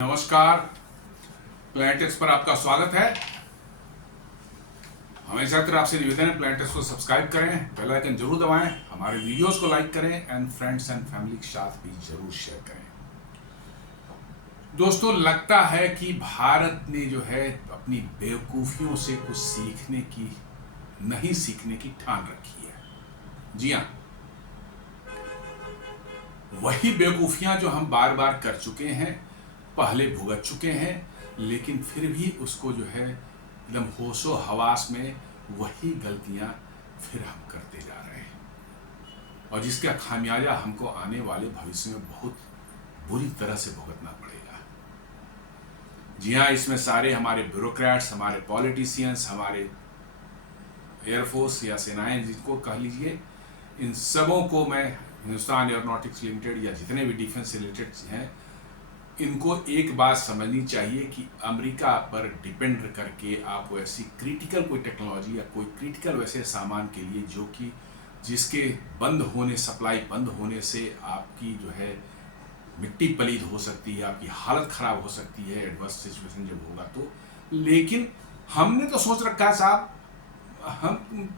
नमस्कार, प्लैनेटेक्स पर आपका स्वागत है। हमेशा तरह आपसे निवेदन है, प्लैनेटेक्स को सब्सक्राइब करें, बेल आइकन जरूर दबाएं, हमारे वीडियोस को लाइक करें एंड फ्रेंड्स एंड फैमिली के साथ भी जरूर शेयर करें। दोस्तों, लगता है कि भारत ने जो है अपनी बेवकूफियों से कुछ नहीं सीखने की ठान रखी है। जी हाँ, वही बेवकूफियां जो हम बार बार कर चुके हैं, पहले भुगत चुके हैं, लेकिन फिर भी उसको जो है एकदम होशो हवास में वही गलतियां फिर हम करते जा रहे हैं, और जिसका खामियाजा हमको आने वाले भविष्य में बहुत बुरी तरह से भुगतना पड़ेगा। जी हाँ, इसमें सारे हमारे ब्यूरोक्रेट्स, हमारे पॉलिटिशियंस, हमारे एयरफोर्स या सेनाएं जिनको कह लीजिए, इन सबों को मैं हिंदुस्तान एयरोनॉटिक्स लिमिटेड या जितने भी डिफेंस रिलेटेड हैं, इनको एक बात समझनी चाहिए कि अमेरिका पर डिपेंड करके आप वैसी क्रिटिकल कोई टेक्नोलॉजी या कोई क्रिटिकल वैसे सामान के लिए जो कि जिसके सप्लाई बंद होने से आपकी जो है मिट्टी पलीद हो सकती है, आपकी हालत खराब हो सकती है एडवर्स सिचुएशन जब होगा तो। लेकिन हमने तो सोच रखा है साहब, हम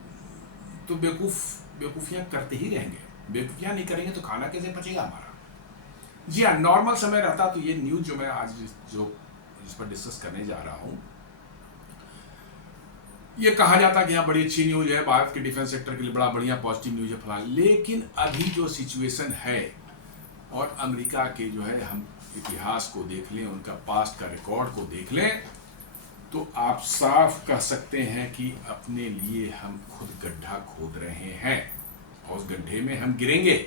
तो बेवकूफ़ियाँ करते ही रहेंगे, बेवकूफ़ियाँ नहीं करेंगे तो खाना कैसे पचेगा हमारा। जी हाँ, नॉर्मल समय रहता तो ये न्यूज़ जो मैं आज जिस पर डिस्कस करने जा रहा हूँ, ये कहा जाता कि हाँ बड़ी अच्छी न्यूज़ है, भारत के डिफेंस सेक्टर के लिए बड़ा बढ़िया पॉजिटिव न्यूज़ है फलाना। लेकिन अभी जो सिचुएशन है और अमेरिका के जो है, हम इतिहास को देख लें, उनका पास्ट का रिकॉर्ड को देख लें, तो आप साफ कह सकते हैं कि अपने लिए हम खुद गड्ढा खोद रहे हैं और उस गड्ढे में हम गिरेंगे।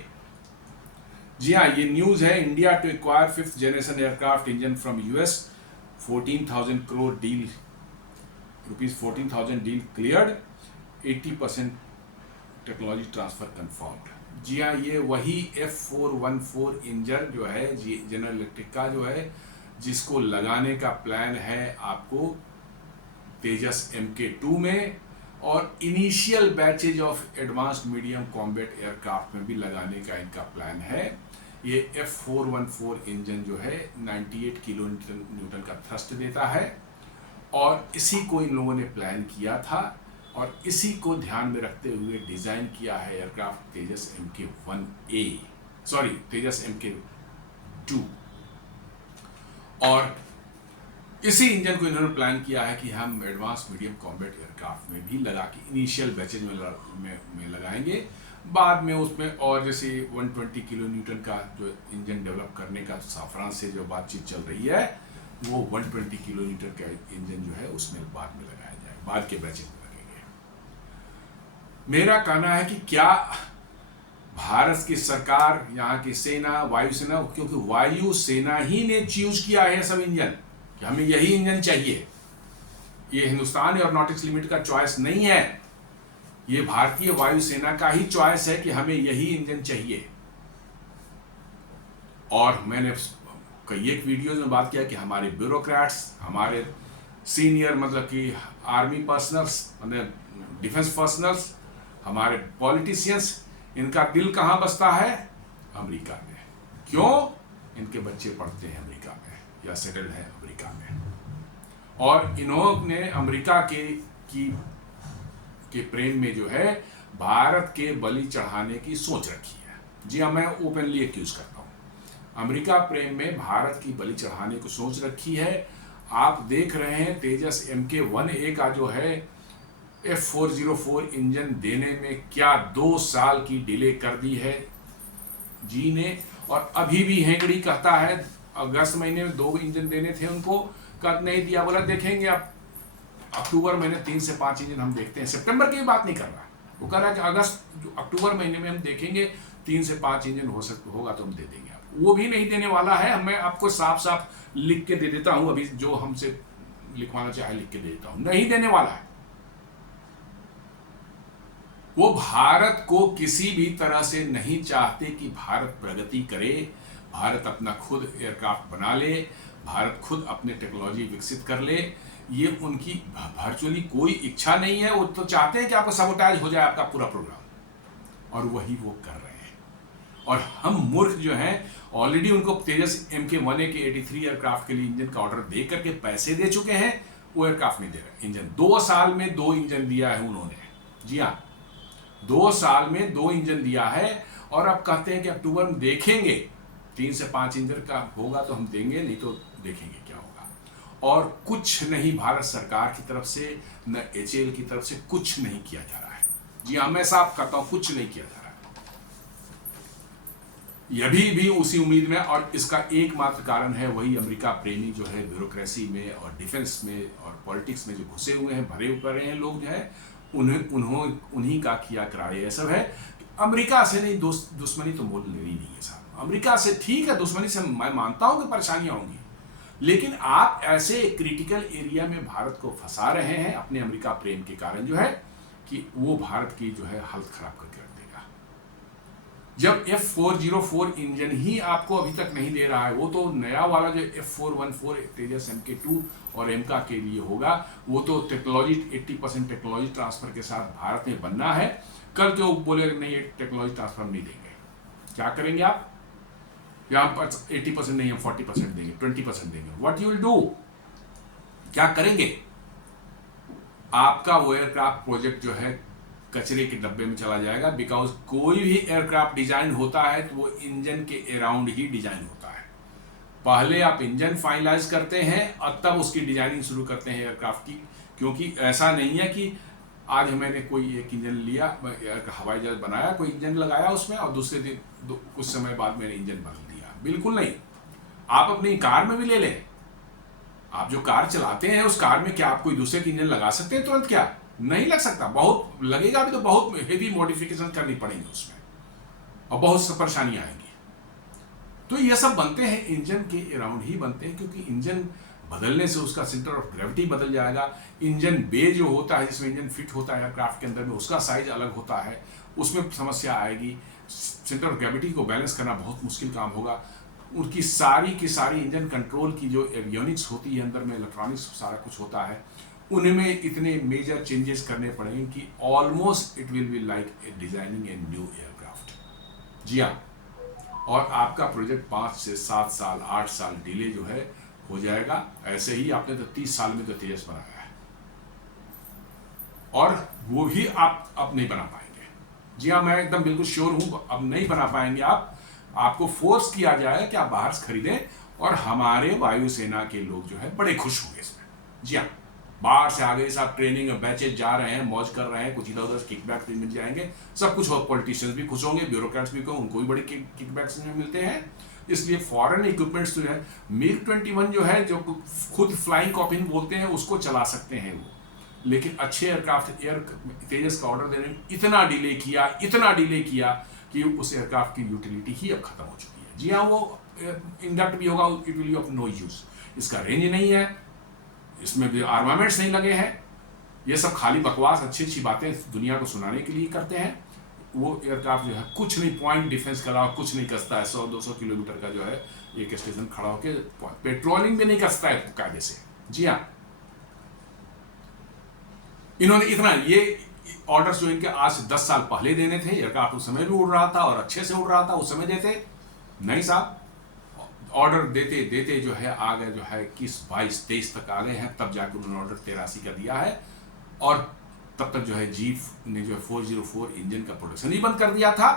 जी हाँ, ये न्यूज़ है, India to acquire 5th generation aircraft engine from US, 14,000 crore deal, ₹14,000 deal cleared, 80% technology transfer confirmed. जी हाँ, ये वही F414 इंजन जो है जनरल इलेक्ट्रिक का जो है, जिसको लगाने का प्लान है आपको तेजस MK2 में, और initial batches of advanced medium combat aircraft में भी लगाने का इनका प्लान है। ये F414 इंजन जो है 98 किलो न्यूटन का थ्रस्ट देता है, और इसी को इन लोगों ने प्लान किया था और इसी को ध्यान में रखते हुए डिज़ाइन किया है एयरक्राफ्ट तेजस MK2। और इसी इंजन को इन्होंने प्लान किया है कि हम एडवांस मीडियम कॉम्बैट एयरक्राफ्ट में भी लगा के इनिशियल बैचेज में लगाएंगे। बाद में उसमें और जैसे 120 किलो न्यूटन का जो इंजन डेवलप करने का साफरान से जो बातचीत चल रही है, वो 120 किलो न्यूटन का इंजन जो है उसमें बाद में लगाया जाएगा, बाद के बैचेज में लगेंगे। मेरा कहना है कि क्या भारत की सरकार, यहाँ की सेना, वायुसेना, क्योंकि वायुसेना ही ने चूज किया है सब इंजन कि हमें यही इंजन चाहिए, ये हिंदुस्तान एयरोनॉटिक्स लिमिटेड का चॉइस नहीं है, ये भारतीय वायुसेना का ही चॉइस है कि हमें यही इंजन चाहिए। और मैंने कई एक वीडियोज में बात किया कि हमारे ब्यूरोक्रेट्स, हमारे सीनियर मतलब कि आर्मी पर्सनल्स, डिफेंस पर्सनल्स, हमारे पॉलिटिशियंस, इनका दिल कहाँ बसता है? अमेरिका में। क्यों? इनके बच्चे पढ़ते हैं अमेरिका में या सेटल्ड है अमेरिका में, और इन्होंने अमेरिका के प्रेम में जो है भारत के बलि चढ़ाने की सोच रखी है। जी हाँ, मैं ओपनली एक्यूज करता हूँ, अमेरिका प्रेम में भारत की बलि चढ़ाने की सोच रखी है। आप देख रहे हैं तेजस MK1A का जो है F404 इंजन देने में क्या 2 साल की डिले कर दी है जी ने, और अभी भी हेंगड़ी कहता है अगस्त महीने में 2 इंजन देने थे उनको, कद नहीं दिया, बोला देखेंगे अब अक्टूबर महीने 3 से 5 इंजन हम देखते हैं। सितंबर की बात नहीं कर रहा, वो कह रहा है कि अक्टूबर महीने में हम देखेंगे 3 से 5 इंजन होगा तो हम दे देंगे। वो भी नहीं देने वाला है। मैं आपको साफ साफ लिख के दे देता हूं, अभी जो हमसे लिखवाना चाहे लिख के दे देता हूं, नहीं देने वाला है। वो भारत को किसी भी तरह से नहीं चाहते कि भारत प्रगति करे, भारत अपना खुद एयरक्राफ्ट बना ले, भारत खुद अपने टेक्नोलॉजी विकसित कर ले। ये उनकी वर्चुअली कोई इच्छा नहीं है। वो तो चाहते हैं कि आपका सबोटाइज हो जाए आपका पूरा प्रोग्राम, और वही वो कर रहे हैं। और हम मूर्ख जो हैं ऑलरेडी उनको तेजस MK1A के 83 एयरक्राफ्ट के लिए इंजन का ऑर्डर दे करके पैसे दे चुके हैं, वो एयरक्राफ्ट नहीं दे रहे इंजन। 2 साल में 2 इंजन दिया है उन्होंने, जी हाँ 2 साल में 2 इंजन दिया है। और अब कहते हैं कि अक्टूबर में देखेंगे, 3 से 5 इंजन का होगा तो हम देंगे, नहीं तो देखेंगे क्या होगा। और कुछ नहीं भारत सरकार की तरफ से न HAL की तरफ से कुछ नहीं किया जा रहा है। जी हाँ मैं साफ कहता हूं कुछ नहीं किया जा रहा है। यह भी उसी उम्मीद में, और इसका एकमात्र कारण है वही अमेरिका प्रेमी जो है ब्यूरोक्रेसी में और डिफेंस में और पॉलिटिक्स में जो घुसे हुए हैं, भरे हुए हैं लोग जो है, उन्हीं का किया कराया यह सब है। अमेरिका से नहीं दुश्मनी तो बोल लेनी नहीं है साहब। अमेरिका से ठीक है, दुश्मनी से मैं मानता हूं कि परेशानियां होंगी, लेकिन आप ऐसे क्रिटिकल एरिया में भारत को फंसा रहे हैं अपने अमेरिका प्रेम के कारण जो है, कि वो भारत की जो है हालत खराब करके रख देगा। जब F404 इंजन ही आपको अभी तक नहीं दे रहा है, वो तो नया वाला जो F414 तेजस MK2 और एमका के लिए होगा, वो तो टेक्नोलॉजी 80% टेक्नोलॉजी ट्रांसफर के साथ भारत में बनना है। कल के वो बोले नहीं टेक्नोलॉजी ट्रांसफर नहीं देंगे, क्या करेंगे आप? या हम 80% नहीं हम 40% देंगे, 20% देंगे, व्हाट यू विल डू? क्या करेंगे? आपका वो एयरक्राफ्ट प्रोजेक्ट जो है कचरे के डब्बे में चला जाएगा। बिकॉज कोई भी एयरक्राफ्ट डिजाइन होता है तो वो इंजन के अराउंड ही डिजाइन होता है। पहले आप इंजन फाइनलाइज करते हैं और तब उसकी डिजाइनिंग शुरू करते हैं एयरक्राफ्ट की। क्योंकि ऐसा नहीं है कि आज मैंने कोई एक इंजन लिया, हवाई जहाज बनाया, कोई इंजन लगाया उसमें और दूसरे दिन कुछ समय बाद मैंने इंजन बदल दिया, बिल्कुल नहीं। आप अपनी कार में भी ले लें, आप जो कार चलाते हैं उस कार में क्या आप कोई दूसरे की इंजन लगा सकते हैं तुरंत? क्या नहीं लग सकता, बहुत लगेगा भी तो बहुत हेवी मॉडिफिकेशन करनी पड़ेगी उसमें और बहुत सी परेशानियां आएंगी। तो ये सब बनते हैं इंजन के अराउंड ही बनते हैं, क्योंकि इंजन बदलने से उसका सेंटर ऑफ ग्रेविटी बदल जाएगा। इंजन बे जो होता है जिसमें इंजन फिट होता है एयरक्राफ्ट के अंदर में, उसका साइज अलग होता है, उसमें समस्या आएगी। सेंटर ऑफ ग्रेविटी को बैलेंस करना बहुत मुश्किल काम होगा। उनकी सारी की सारी इंजन कंट्रोल की जो एवियोनिक्स होती है अंदर में, इलेक्ट्रॉनिक्स सारा कुछ होता है, उनमें इतने मेजर चेंजेस करने पड़ेंगे कि almost it will be like designing a new aircraft. जी हाँ, और आपका प्रोजेक्ट 5 से 7 साल 8 साल डिले जो है हो जाएगा। ऐसे ही आपने तो 30 साल में तो तेजस बनाया है और वो भी आप अब नहीं बना पाएंगे। जी हाँ, मैं एकदम बिल्कुल श्योर हूं अब नहीं बना पाएंगे आप। आपको फोर्स किया जाए कि आप बाहर से खरीदें, और हमारे वायुसेना के लोग जो है बड़े खुश होंगे इसमें। जी हाँ, बाहर से आगे साहब ट्रेनिंग बैचेज जा रहे हैं, मौज कर रहे हैं, कुछ इधर उधर किकबैक मिल जाएंगे, सब कुछ हो। पॉलिटिशियंस भी खुश होंगे, ब्यूरोक्रेट्स भी उनको भी बड़े किकबैक्स मिलते हैं। इसलिए फॉरेन इक्विपमेंट्स जो है MiG-21 जो है, जो खुद फ्लाइंग कॉकपिट बोलते हैं, उसको चला सकते हैं वो। लेकिन अच्छे एयरक्राफ्ट तेजस का ऑर्डर देने में इतना डिले किया कि उस एयरक्राफ्ट की यूटिलिटी ही अब खत्म हो चुकी है। जी हाँ, वो इंडक्ट भी होगा, it will be of no use. इसका रेंज नहीं है, इसमें भी आर्मामेंट्स नहीं लगे हैं, ये सब खाली बकवास अच्छी बातें दुनिया को सुनाने के लिए करते हैं। वो एयरक्राफ्ट जो है कुछ नहीं, पॉइंट डिफेंस करा कुछ नहीं कसता है। 100-200 किलोमीटर का जो है एक स्टेशन खड़ा होकर पेट्रोलिंग भी नहीं कसता है कायदे से। जी हाँ, इन्होंने इतना ये ऑर्डर्स जो इनके आज से 10 साल पहले देने थे, एयरक्राफ्ट उस समय भी उड़ रहा था और अच्छे से उड़ रहा था, उस समय देते नहीं साहब। ऑर्डर देते देते जो है आ गए, जो है 21, 22, 23 तक आ गए हैं, तब जाकर उन्होंने ऑर्डर 83 का दिया है। और तब तक जो है जीप ने जो है 404 इंजन का प्रोडक्शन ही बंद कर दिया था।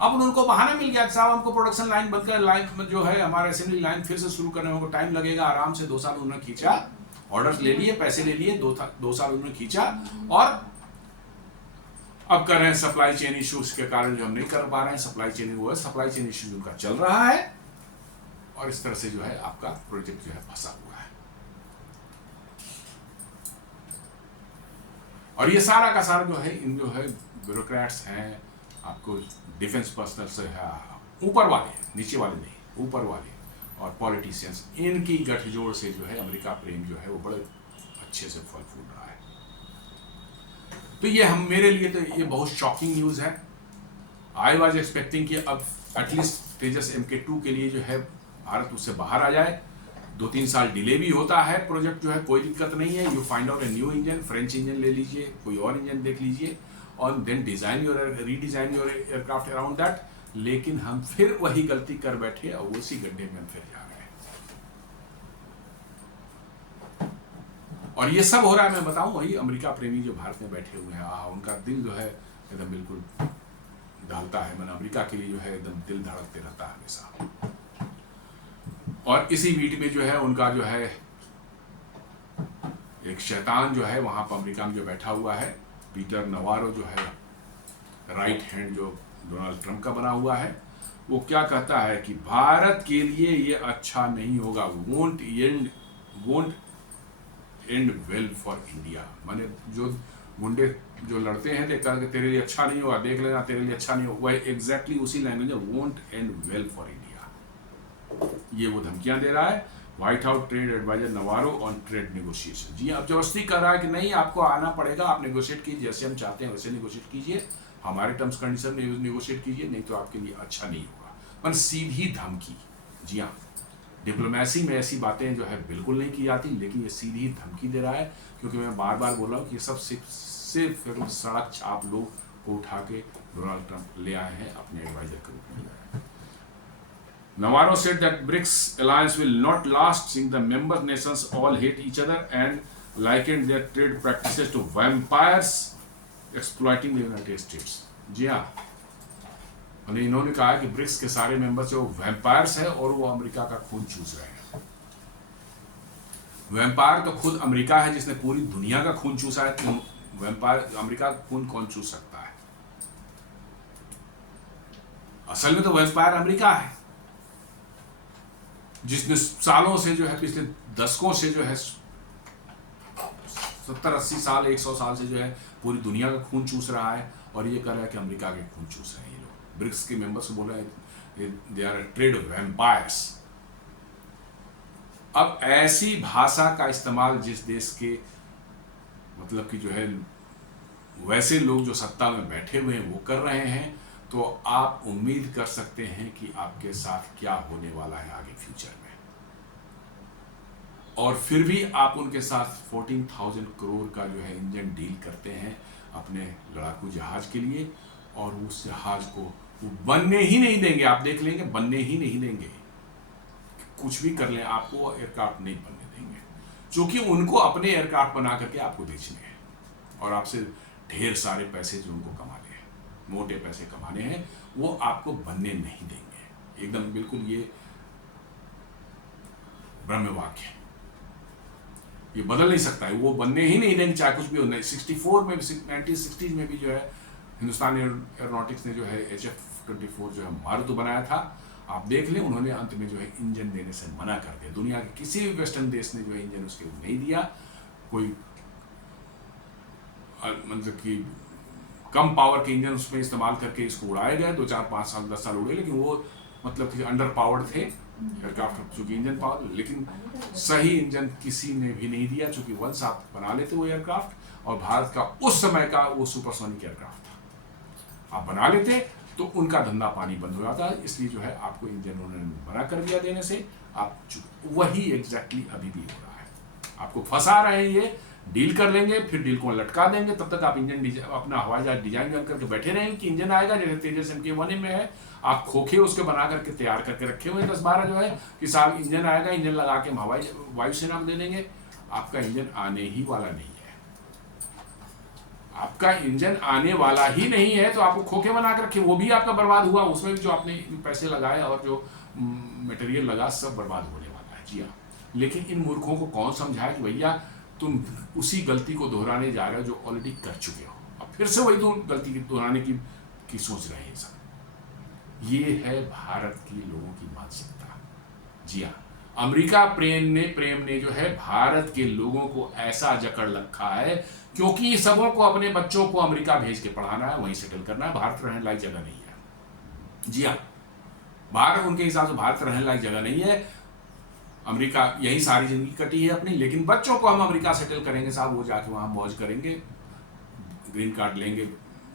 अब उनको बहाना मिल गया साहब, हमको प्रोडक्शन लाइन बंद कर, लाइन जो है हमारे असेंबली लाइन फिर से शुरू करने में टाइम लगेगा। आराम से 2 साल उन्होंने खींचा, ऑर्डर ले लिए, पैसे ले लिए, 2 साल उन्होंने खींचा, और अब कर रहे हैं सप्लाई चेन इश्यूज के कारण जो हम नहीं कर पा रहे हैं। सप्लाई चेन इश्यूज उनका चल रहा है, और इस तरह से जो है आपका प्रोजेक्ट जो है फंसा हुआ है। और ये सारा का सारा जो है इन जो है ब्यूरोक्रेट्स हैं, आपको डिफेंस पर्सनल से है, ऊपर वाले, नीचे वाले नहीं, ऊपर वाले और पॉलिटिशियंस, इनकी गठजोड़ से जो है अमेरिका प्रेम जो है वो बड़े अच्छे से फल फूल रहा है। तो ये मेरे लिए तो ये बहुत शॉकिंग न्यूज़ है। आई वॉज एक्सपेक्टिंग कि अब एटलीस्ट तेजस MK2 के लिए जो है भारत उससे बाहर आ जाए। 2-3 साल डिले भी होता है प्रोजेक्ट जो है, कोई दिक्कत नहीं है। You find out a new engine, French engine ले लीजिए, कोई और इंजन देख लीजिए, और then redesign your aircraft around that. लेकिन हम फिर वही गलती कर बैठे और उसी गड्ढे में हम फिर जा रहे हैं। और ये सब हो रहा है, मैं बताऊं, वही अमेरिका प्रेमी जो भारत में बैठे हुए हैं, उनका दिल जो है एकदम बिल्कुल डालता है, मैंने अमेरिका के लिए जो है एकदम दिल धड़कते रहता है हमेशा। और इसी बीट में जो है उनका जो है एक शैतान जो है वहां पर अमेरिका में जो बैठा हुआ है, पीटर नवारो, जो है राइट हैंड जो डोनाल्ड ट्रंप का बना हुआ है, वो क्या कहता है कि भारत के लिए ये अच्छा नहीं होगा, won't end well for India. माने जो गुंडे जो लड़ते हैं तो कहते तेरे लिए अच्छा नहीं होगा, देख लेना तेरे लिए अच्छा नहीं होगा, वह एग्जैक्टली उसी लैंग्वेज में won't end well for India, ये वो धमकियां दे रहा है White House trade adviser Navarro on trade negotiation. जी अब जबरदस्ती कर रहा है कि नहीं आपको आना पड़ेगा, आप नेगोशिएट कीजिए, जैसे हम चाहते हैं वैसे नेगोशिएट कीजिए, हमारे टर्म्स कंडीशन में नेगोशिएट कीजिए, नहीं तो आपके लिए अच्छा नहीं होगा। पर सीधी धमकी। जी हाँ, डिप्लोमेसी में ऐसी बातें जो है बिल्कुल नहीं की जाती, लेकिन ये सीधी धमकी दे रहा है, क्योंकि मैं बार बार बोल रहा हूँ कि ये सब सिर्फ सड़क छाप लोग को उठा के डोनाल्ड ट्रंप ले आए हैं अपने एडवाइजर के रूप में। Navarro said that BRICS alliance will not last, since the member nations all hate each other, and likened their trade practices to vampires exploiting the United States. जी हाँ, और इन्होंने कहा कि ब्रिक्स के सारे मेंबर्स जो वैम्पायर्स है और वो अमेरिका का खून चूस रहे हैं। वैम्पायर तो खुद अमेरिका है जिसने पूरी दुनिया का खून चूसा है, तो वैम्पायर अमेरिका का खून कौन चूस सकता है? असल में तो वैम्पायर अमेरिका है, जिसने सालों से जो है, पिछले दशकों से जो है, 70-80 साल 100 साल से जो है पूरी दुनिया का खून चूस रहा है, और ये कर रहा है कि अमेरिका के खून चूस रहे हैं ये लोग। ब्रिक्स के मेंबर्स बोल रहे हैं दे आर ट्रेड वैम्पायर्स। अब ऐसी भाषा का इस्तेमाल जिस देश के मतलब कि जो है वैसे लोग जो सत्ता में बैठे हुए हैं वो कर रहे हैं, तो आप उम्मीद कर सकते हैं कि आपके साथ क्या होने वाला है आगे फ्यूचर में। और फिर भी आप उनके साथ 14,000 करोड़ का जो है इंजन डील करते हैं अपने लड़ाकू जहाज के लिए, और उस जहाज को वो बनने ही नहीं देंगे। आप देख लेंगे, बनने ही नहीं देंगे। कुछ भी कर लें, आपको एयरक्राफ्ट नहीं बनने देंगे, क्योंकि उनको अपने एयरक्राफ्ट बना करके आपको बेचने हैं और आपसे ढेर सारे पैसे जो उनको कमाने हैं, मोटे पैसे कमाने हैं, वो आपको बनने नहीं देंगे। एकदम बिल्कुल ये ब्रह्म वाक्य है, ये बदल नहीं सकता है, वो बनने ही नहीं देंगे चाहे कुछ भी हो। 64 में 1960s में भी जो है हिंदुस्तान एरोनॉटिक्स ने जो है HF-24 जो है मारुति बनाया था। आप देख लें, उन्होंने अंत में जो है इंजन देने से मना कर दिया। दुनिया के किसी भी वेस्टर्न देश ने जो है इंजन उसके नहीं दिया। कोई मतलब कि कम पावर के इंजन उसमें इस्तेमाल करके इसको उड़ाए गए, 2, 4, 5 साल 10 साल उड़े, लेकिन वो मतलब कि अंडर पावर्ड थे एयरक्राफ्ट, चूंकि इंजन पावर, लेकिन सही इंजन किसी ने भी नहीं दिया, चूंकि वंश आप बना लेते वो एयरक्राफ्ट, और भारत का उस समय का वो सुपरसोनिक एयरक्राफ्ट था। आप बना लेते तो उनका धंधा पानी बंद हो जाता है, इसलिए जो है आपको इंजन उन्होंने मना कर दिया देने से। आप वही एग्जैक्टली अभी भी हो रहा है, आपको फंसा रहे हैं, ये डील कर लेंगे, फिर डील को लटका देंगे, तब तक आप इंजन अपना हवाई जहाज डिजाइन करके बैठे रहेंगे कि इंजन आएगा, जैसे तेजस MK-1 में है, आप खोखे उसके बना करके तैयार करके रखे हुए 10-12 जो है कि साहब इंजन आएगा, इंजन लगा के हम हवाई वायुसेना में दे देंगे। आपका इंजन आने ही वाला नहीं है, आपका इंजन आने वाला ही नहीं है, तो आपको खोखे बना कर रखे, वो भी आपका बर्बाद हुआ, उसमें भी जो आपने पैसे लगाए और जो मटेरियल लगा सब बर्बाद होने वाला है। जी हाँ, लेकिन इन मूर्खों को कौन समझाए कि भैया तुम उसी गलती को दोहराने जा रहे हो जो ऑलरेडी कर चुके हो, अब फिर से वही तुम गलती दोहराने की सोच रहे हैं सब। ये है भारत की लोगों की मानसिकता। जी हाँ, अमेरिका प्रेम ने जो है भारत के लोगों को ऐसा जकड़ रखा है, क्योंकि सबों को अपने बच्चों को अमेरिका भेज के पढ़ाना है, वहीं सेटल करना है। भारत रहने लायक जगह नहीं है। जी हाँ, भारत उनके हिसाब से भारत रहने लायक जगह नहीं है। अमेरिका यही सारी जिंदगी कटी है अपनी, लेकिन बच्चों को हम अमेरिका सेटल करेंगे साहब, वो जाके वहाँ मौज करेंगे, ग्रीन कार्ड लेंगे,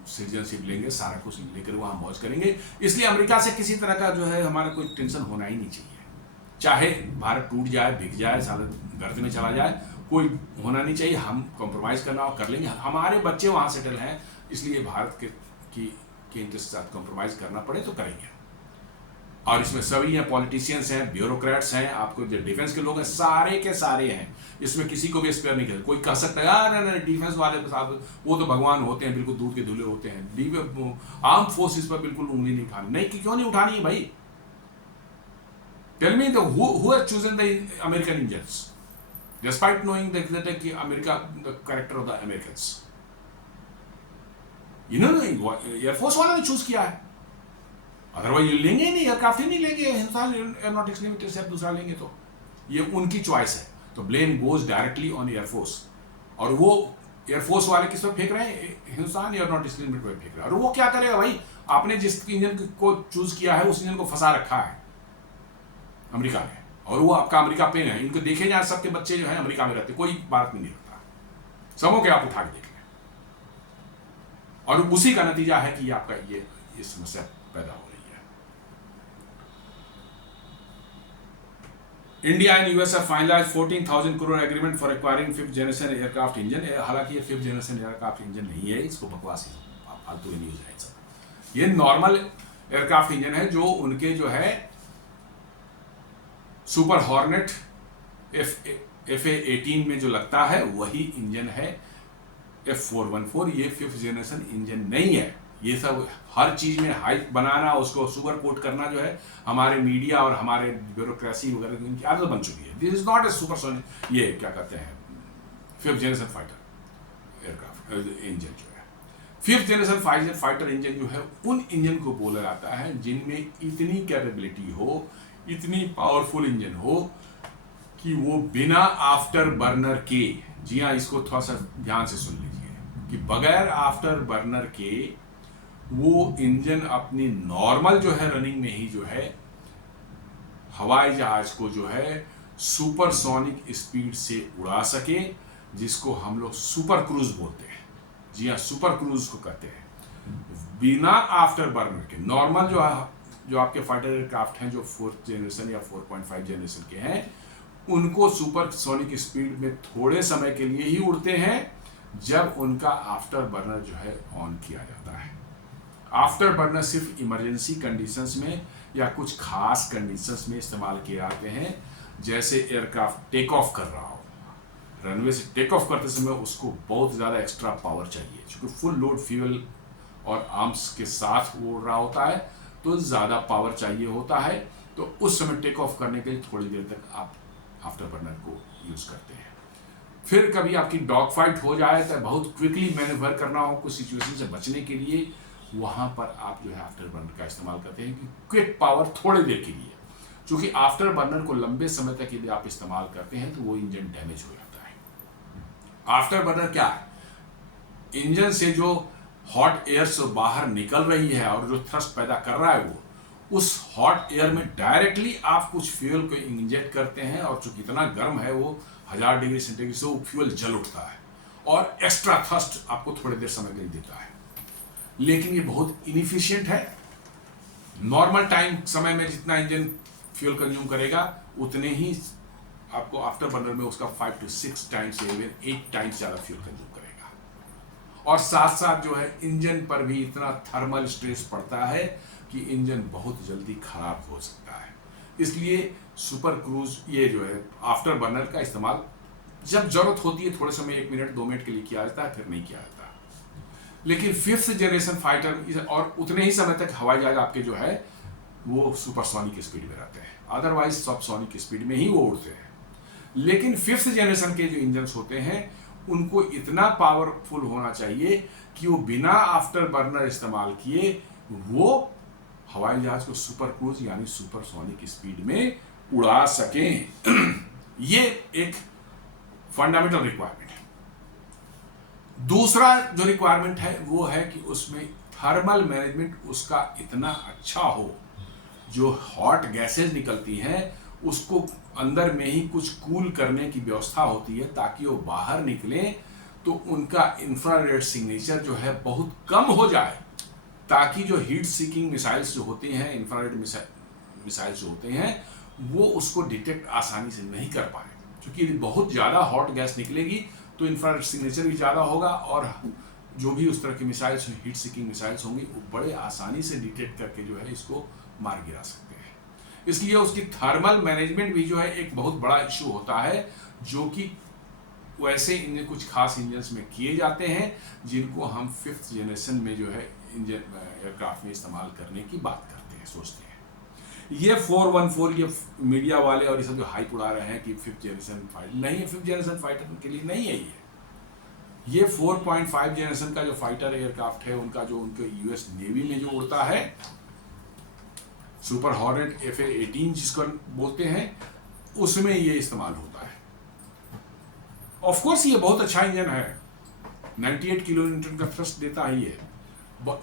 सिटीजनशिप लेंगे, सारा कुछ लेकर वहाँ मौज करेंगे। इसलिए अमेरिका से किसी तरह का जो है हमारा कोई टेंशन होना ही नहीं चाहिए। चाहे भारत टूट जाए, बिक जाए, साल गर्द में चला जाए, कोई होना नहीं चाहिए। हम कॉम्प्रोमाइज़ करना और कर लेंगे, हमारे बच्चे वहाँ सेटल हैं, इसलिए भारत की के इंटरेस्ट के साथ कॉम्प्रोमाइज़ करना पड़े तो करेंगे। और इसमें सभी हैं, पॉलिटिशियंस हैं, ब्यूरोक्रेट्स हैं, आपको जो डिफेंस के लोग हैं सारे के सारे हैं, इसमें किसी को भी स्पेयर नहीं कर। कोई कह सकता है यार नहीं डिफेंस वाले के साथ वो तो भगवान होते हैं, बिल्कुल दूध के धुले होते हैं, आर्म फोर्सेस पर बिल्कुल उंगली नहीं उठानी। नहीं, क्यों नहीं उठानी है भाई? Tell me who has chosen the American Indians despite knowing that America, the character of the Americans, इन्होंने एयरफोर्स वाले ने चूज किया है, अदरवाइज ये लेंगे ही नहीं, एयरक्राफ्ट ही नहीं लेंगे, हिंदुस्तान एरोनॉटिक्स लिमिटेड से दूसरा लेंगे तो ये उनकी चॉइस है। तो blame goes directly on air force, और वो एयरफोर्स वाले किस पर फेंक रहे हैं? हिंदुस्तान एरोनॉटिक्स लिमिटेड पर फेंक रहे हैं। और वो क्या करेगा भाई? आपने जिस इंजन को चूज किया है उस इंजन को फंसा रखा है अमेरिका ने, और वो आपका अमेरिका पेन है। इनको देखे जाए, सबके बच्चे जो है अमेरिका में रहते, कोई भारत में नहीं रहता, सबों के आप उठा के देख लें, और उसी का नतीजा है कि आपका ये समस्या पैदा हो रही है। India and US have finalised 14,000 crore agreement for acquiring 5th generation aircraft engine. हालांकि ये 5th जनरेशन एयरक्राफ्ट इंजन नहीं है, इसको बकवास फालतू न्यूज है सब। ये नॉर्मल एयरक्राफ्ट इंजन है जो उनके जो है सुपर हॉर्नेट FA-18 में जो लगता है वही इंजन है F414। ये 5th जनरेशन इंजन नहीं है। ये सब हर चीज में हाइप बनाना, उसको सुगर कोट करना जो है हमारे मीडिया और हमारे ब्यूरोक्रेसी वगैरह की आदत बन चुकी है। This is not a supersonic, ये क्या कहते हैं 5th generation fighter aircraft engine जो है। 5th जनरेशन फाइटर इंजन जो है उन इंजन को बोला जाता है जिनमें इतनी कैपेबिलिटी हो, इतनी पावरफुल इंजन हो कि वो बिना आफ्टर बर्नर के, जी हाँ इसको थोड़ा सा ध्यान से सुन लीजिए, कि बगैर आफ्टर बर्नर के वो इंजन अपनी नॉर्मल जो है रनिंग में ही जो है हवाई जहाज को जो है सुपरसोनिक स्पीड से उड़ा सके, जिसको हम लोग सुपर क्रूज बोलते हैं। जी हाँ, सुपर क्रूज को कहते हैं। बिना आफ्टर बर्नर के नॉर्मल जो आपके फाइटर एयरक्राफ्ट हैं जो 4th जनरेशन या 4.5 जनरेशन के हैं, उनको सुपरसोनिक स्पीड में थोड़े समय के लिए ही उड़ते हैं जब उनका आफ्टर बर्नर जो है ऑन किया जाता है। आफ्टर बर्नर सिर्फ इमरजेंसी कंडीशंस में या कुछ खास कंडीशंस में इस्तेमाल किए जाते हैं, जैसे एयरक्राफ्ट टेक ऑफ कर रहा हो, रनवे से टेक ऑफ करते समय उसको बहुत ज़्यादा एक्स्ट्रा पावर चाहिए, क्योंकि फुल लोड फ्यूल और आर्म्स के साथ वो उड़ रहा होता है तो ज़्यादा पावर चाहिए होता है। तो उस समय टेक ऑफ करने के लिए थोड़ी देर तक आप आफ्टर बर्नर को यूज़ करते हैं। फिर कभी आपकी डॉग फाइट हो जाए तो बहुत क्विकली मैन्यूवर करना हो कुछ सिचुएशन से बचने के लिए, वहाँ पर आप जो है आफ्टर बर्नर का इस्तेमाल करते हैं कि क्विक पावर थोड़ी देर के लिए। क्योंकि आफ्टर बर्नर को लंबे समय तक यदि आप इस्तेमाल करते हैं तो वो इंजन डैमेज हो जाता है। आफ्टर बर्नर क्या है? इंजन से जो हॉट एयर से बाहर निकल रही है और जो थ्रस्ट पैदा कर रहा है, वो उस हॉट एयर में डायरेक्टली आप कुछ फ्यूल को इंजेक्ट करते हैं, और चूंकि इतना गर्म है वो 1000 डिग्री सेंटीग्रेड से वो फ्यूल जल उठता है और एक्स्ट्रा थ्रस्ट आपको थोड़ी देर समय के लिए देता है। लेकिन ये बहुत इनएफिशिएंट है। नॉर्मल टाइम समय में जितना इंजन फ्यूल कंज्यूम करेगा उतने ही आपको आफ्टर बर्नर में उसका 5 to 6 टाइम्स या 8 टाइम्स ज़्यादा फ्यूल कंज्यूम करेगा। और साथ साथ जो है इंजन पर भी इतना थर्मल स्ट्रेस पड़ता है कि इंजन बहुत जल्दी खराब हो सकता है। इसलिए सुपर क्रूज ये जो है आफ्टर बर्नर का इस्तेमाल जब जरूरत होती है थोड़े समय 1 मिनट 2 मिनट के लिए किया जाता है, फिर नहीं किया जाता। लेकिन 5th जनरेशन फाइटर और उतने ही समय तक हवाई जहाज आपके जो है वो सुपरसोनिक स्पीड में रहते हैं, अदरवाइज सबसोनिक स्पीड में ही वो उड़ते हैं। लेकिन 5th जनरेशन के जो इंजन होते हैं उनको इतना पावरफुल होना चाहिए कि वो बिना आफ्टर बर्नर इस्तेमाल किए वो हवाई जहाज को सुपर क्रूज यानी सुपरसोनिक स्पीड में उड़ा सकें। ये एक फंडामेंटल रिक्वायरमेंट है। दूसरा जो रिक्वायरमेंट है वो है कि उसमें थर्मल मैनेजमेंट उसका इतना अच्छा हो, जो हॉट गैसेज निकलती हैं उसको अंदर में ही कुछ कूल करने की व्यवस्था होती है ताकि वो बाहर निकले तो उनका इंफ्रारेड सिग्नेचर जो है बहुत कम हो जाए, ताकि जो हीट सीकिंग मिसाइल्स जो होती हैं, इंफ्रारेड मिसाइल्स जो होते हैं, वो उसको डिटेक्ट आसानी से नहीं कर पाए। क्योंकि बहुत ज़्यादा हॉट गैस निकलेगी तो इंफ्रारेड सिग्नेचर भी ज़्यादा होगा और जो भी उस तरह की मिसाइल्स, हीट सीकिंग मिसाइल्स होंगी, वो बड़े आसानी से डिटेक्ट करके जो है इसको मार गिरा सकते हैं। इसलिए उसकी थर्मल मैनेजमेंट भी जो है एक बहुत बड़ा इशू होता है, जो कि वैसे इंजन कुछ खास इंजन्स में किए जाते हैं जिनको हम 5th जनरेशन में जो है इंजन एयरक्राफ्ट में इस्तेमाल करने की बात करते हैं, सोचते हैं। ये 414 ये मीडिया वाले और ये सब जो हाइप उड़ा रहे हैं कि 5th जनरेशन फाइटर नहीं है, 5th जनरेशन फाइटर के लिए नहीं है ये 4.5 जनरेशन का जो फाइटर एयरक्राफ्ट है उनका, जो उनके यूएस नेवी में जो उड़ता है, सुपर हॉर्नेट FA-18 जिसको बोलते हैं, उसमें ये इस्तेमाल होता है। ऑफ कोर्स ये बहुत अच्छा इंजन है, 98 किलोमीटर का थ्रस्ट देता है ये।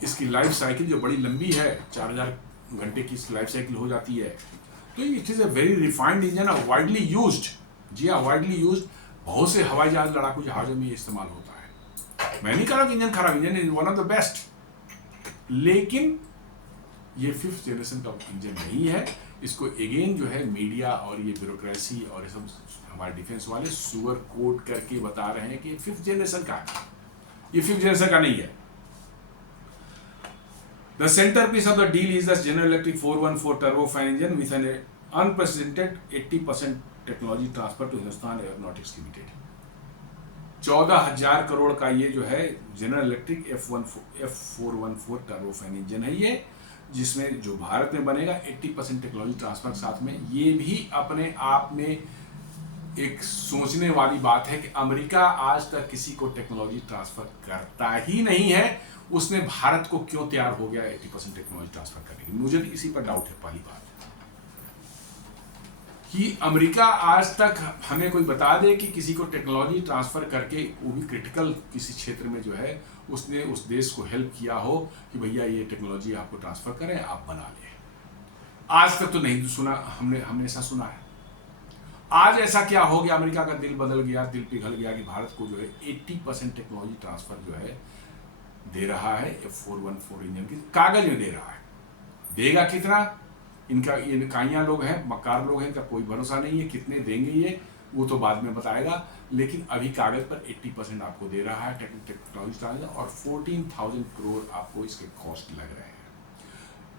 इसकी लाइफ साइकिल जो बड़ी लंबी है, 4000 घंटे की इसकी लाइफ साइकिल हो जाती है। तो it is a very refined engine, widely used. जी हाँ, वाइडली यूज्ड। बहुत से हवाई जहाज, लड़ाकू जहाजों में ये इस्तेमाल होता है। मैं नहीं कह रहा कि इंजन खराब, engine is one of the best, लेकिन ये 5th जनरेशन का इंजन नहीं है। इसको अगेन जो है मीडिया और ये ब्यूरोक्रेसी और ये सब हमारे डिफेंस वाले सुगर कोड करके बता रहे हैं कि 5th जनरेशन का है, ये 5th जनरेशन का नहीं है। The centerpiece of the deal is the General Electric 414 turbofan engine with an unprecedented 80% technology transfer to Hindustan Aeronautics Limited। 14,000 crore का ये जो है general electric F414 turbofan engine है ये, जिसमें जो भारत में बनेगा 80% टेक्नोलॉजी ट्रांसफर के साथ में। ये भी अपने आप में एक सोचने वाली बात है कि अमेरिका आज तक किसी को टेक्नोलॉजी ट्रांसफर करता ही नहीं है, उसने भारत को क्यों तैयार हो गया 80% टेक्नोलॉजी ट्रांसफर करने की। मुझे तो इसी पर डाउट है। पहली बात कि अमेरिका आज तक हमें कोई बता दे कि किसी को टेक्नोलॉजी ट्रांसफर करके, वो भी क्रिटिकल किसी क्षेत्र में जो है, उसने उस देश को हेल्प किया हो कि भैया ये टेक्नोलॉजी आपको ट्रांसफर करें, आप बना लें। आज तक तो नहीं सुना, हमने ऐसा सुना है। आज ऐसा क्या हो गया, अमेरिका का दिल बदल गया, दिल पिघल गया कि भारत को जो है 80% टेक्नोलॉजी ट्रांसफर जो है दे रहा है F414 इंजन की, कागज में दे रहा है। देगा कितना, इनका ये इकाइयाँ लोग हैं, मक्कार लोग हैं, इनका कोई भरोसा नहीं है कितने देंगे ये, वो तो बाद में बताएगा। लेकिन अभी कागज पर 80% आपको दे रहा है टेक्नोलॉजी ट्रांसफर, और 14,000 करोड़ आपको इसके कॉस्ट लग रहे हैं।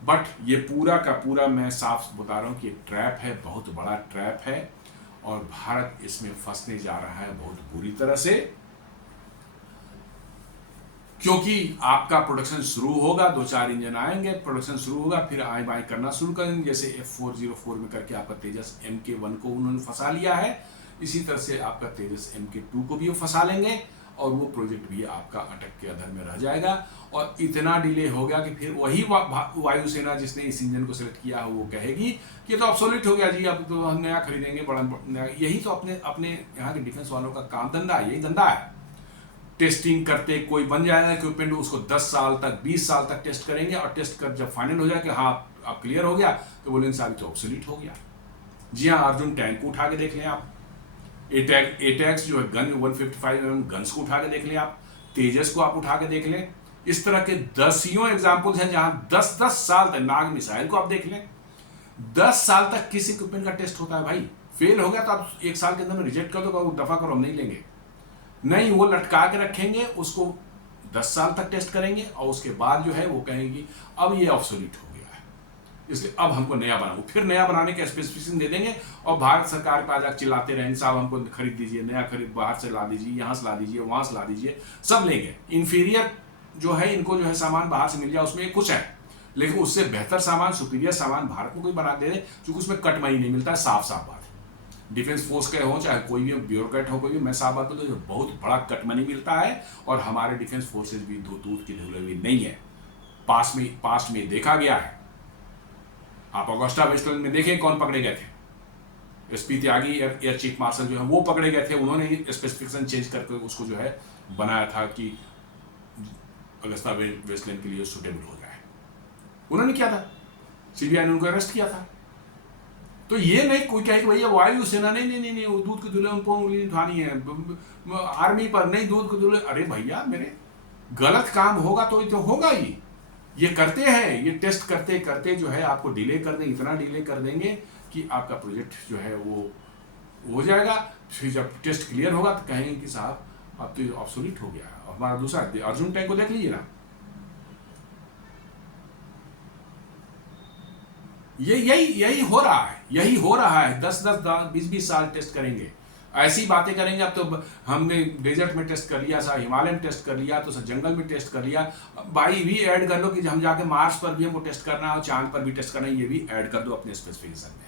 बट ये पूरा का पूरा मैं साफ बता रहा हूँ कि ट्रैप है, बहुत बड़ा ट्रैप है, और भारत इसमें फंसने जा रहा है बहुत बुरी तरह से। क्योंकि आपका प्रोडक्शन शुरू होगा, 2-4 इंजन आएंगे, प्रोडक्शन शुरू होगा, फिर आई बाई करना शुरू करेंगे। जैसे F404 में करके आपका तेजस MK1 को उन्होंने फंसा लिया है, इसी तरह से आपका तेजस MK2 को भी वो फंसा लेंगे, और वो प्रोजेक्ट भी आपका अटक के अधर में रह जाएगा। और इतना डिले हो गया कि फिर वही वायुसेना जिसने इस इंजन को सिलेक्ट किया है वो कहेगी कि तो ऑब्सोलीट हो गया जी, अब तो हम नया खरीदेंगे, बड़ा नया। यही तो अपने यहाँ के डिफेंस वालों का काम धंधा है, यही धंधा है। टेस्टिंग करते कोई बन जाएगा इक्विपमेंट, उसको 10 साल तक 20 साल तक टेस्ट करेंगे, और टेस्ट कर जब फाइनल हो जाए कि हाँ आप क्लियर हो गया, तो बोलेंगे साहब तो ऑब्सोलीट हो गया। जी हाँ, अर्जुन टैंक को उठा के देख लें आप, एटैक्स जो है गन 155 mm गन्स को उठा के देख लें आप, तेजस को आप उठा के देख लें। इस तरह के दसियों एग्जाम्पल्स हैं जहां 10-10 साल तक, नाग मिसाइल को आप देख लें, 10 साल तक किस इक्विपमेंट का टेस्ट होता है भाई। फेल हो गया तो आप 1 साल के अंदर में रिजेक्ट कर दो, दफा करो, हम नहीं लेंगे। नहीं, वो लटका के रखेंगे, उसको 10 साल तक टेस्ट करेंगे, और उसके बाद जो है वो कहेंगे अब ये ऑब्सोलीट हो गया है, इसलिए अब हमको नया बनाओ। फिर नया बनाने के स्पेसिफिकेशन दे देंगे, और भारत सरकार पे आज चिल्लाते रहेंगे साहब हमको खरीद दीजिए, नया खरीद, बाहर से ला दीजिए, यहाँ से ला दीजिए, वहाँ से ला दीजिए, सब लेंगे। इन्फीरियर जो है, इनको जो है सामान बाहर से मिल जाए उसमें कुछ है, लेकिन उससे बेहतर सामान, सुपीरियर सामान भारत को कोई बना दे दे, क्योंकि उसमें कट मनी नहीं मिलता है। साफ साफ बात, डिफेंस फोर्स के हो चाहे कोई भी ब्यूरोक्रेट हो, कोई भी, मैं साफ बात बोलता हूँ, बहुत बड़ा कट मनी मिलता है। और हमारे डिफेंस फोर्सेज भी दूध की धुले हुई नहीं है। पास्ट में देखा गया है, आप अगुस्टा वेस्टलैंड में देखें कौन पकड़े गए थे, SP त्यागी एयर चीफ मार्शल जो है वो पकड़े गए थे, उन्होंने स्पेसिफिकेशन चेंज करके उसको जो है बनाया था कि अगस्ता वेस्टलैंड के लिए सुटेबल हो जाए। उन्होंने किया था, CBI ने उनको अरेस्ट किया था। तो ये नहीं कोई कहे कि भैया वायुसेना नहीं, वो दूध के धुले उनको उंगली उठानी है, आर्मी पर नहीं, दूध के धुले। अरे भैया, मेरे गलत काम होगा तो ये तो होगा ही। ये करते हैं, ये टेस्ट करते करते जो है आपको डिले कर देंगे, इतना डिले कर देंगे कि आपका प्रोजेक्ट जो है वो हो जाएगा। फिर जब टेस्ट क्लियर होगा तो कहेंगे कि साहब अब तो ऑब्सोलीट हो गया है। और हमारा दूसरा अर्जुन टैंक को देख लीजिए ना, यही हो रहा है, यही हो रहा है। 10-10 20-20 साल टेस्ट करेंगे, ऐसी बातें करेंगे। अब तो हमने डेजर्ट में टेस्ट कर लिया, सर हिमालय में टेस्ट कर लिया, तो सर जंगल में टेस्ट कर लिया। भाई भी ऐड कर लो कि हम जाके मार्स पर भी हमको टेस्ट करना है और चांद पर भी टेस्ट करना है, ये भी ऐड कर दो अपने स्पेसिफिकेशन में,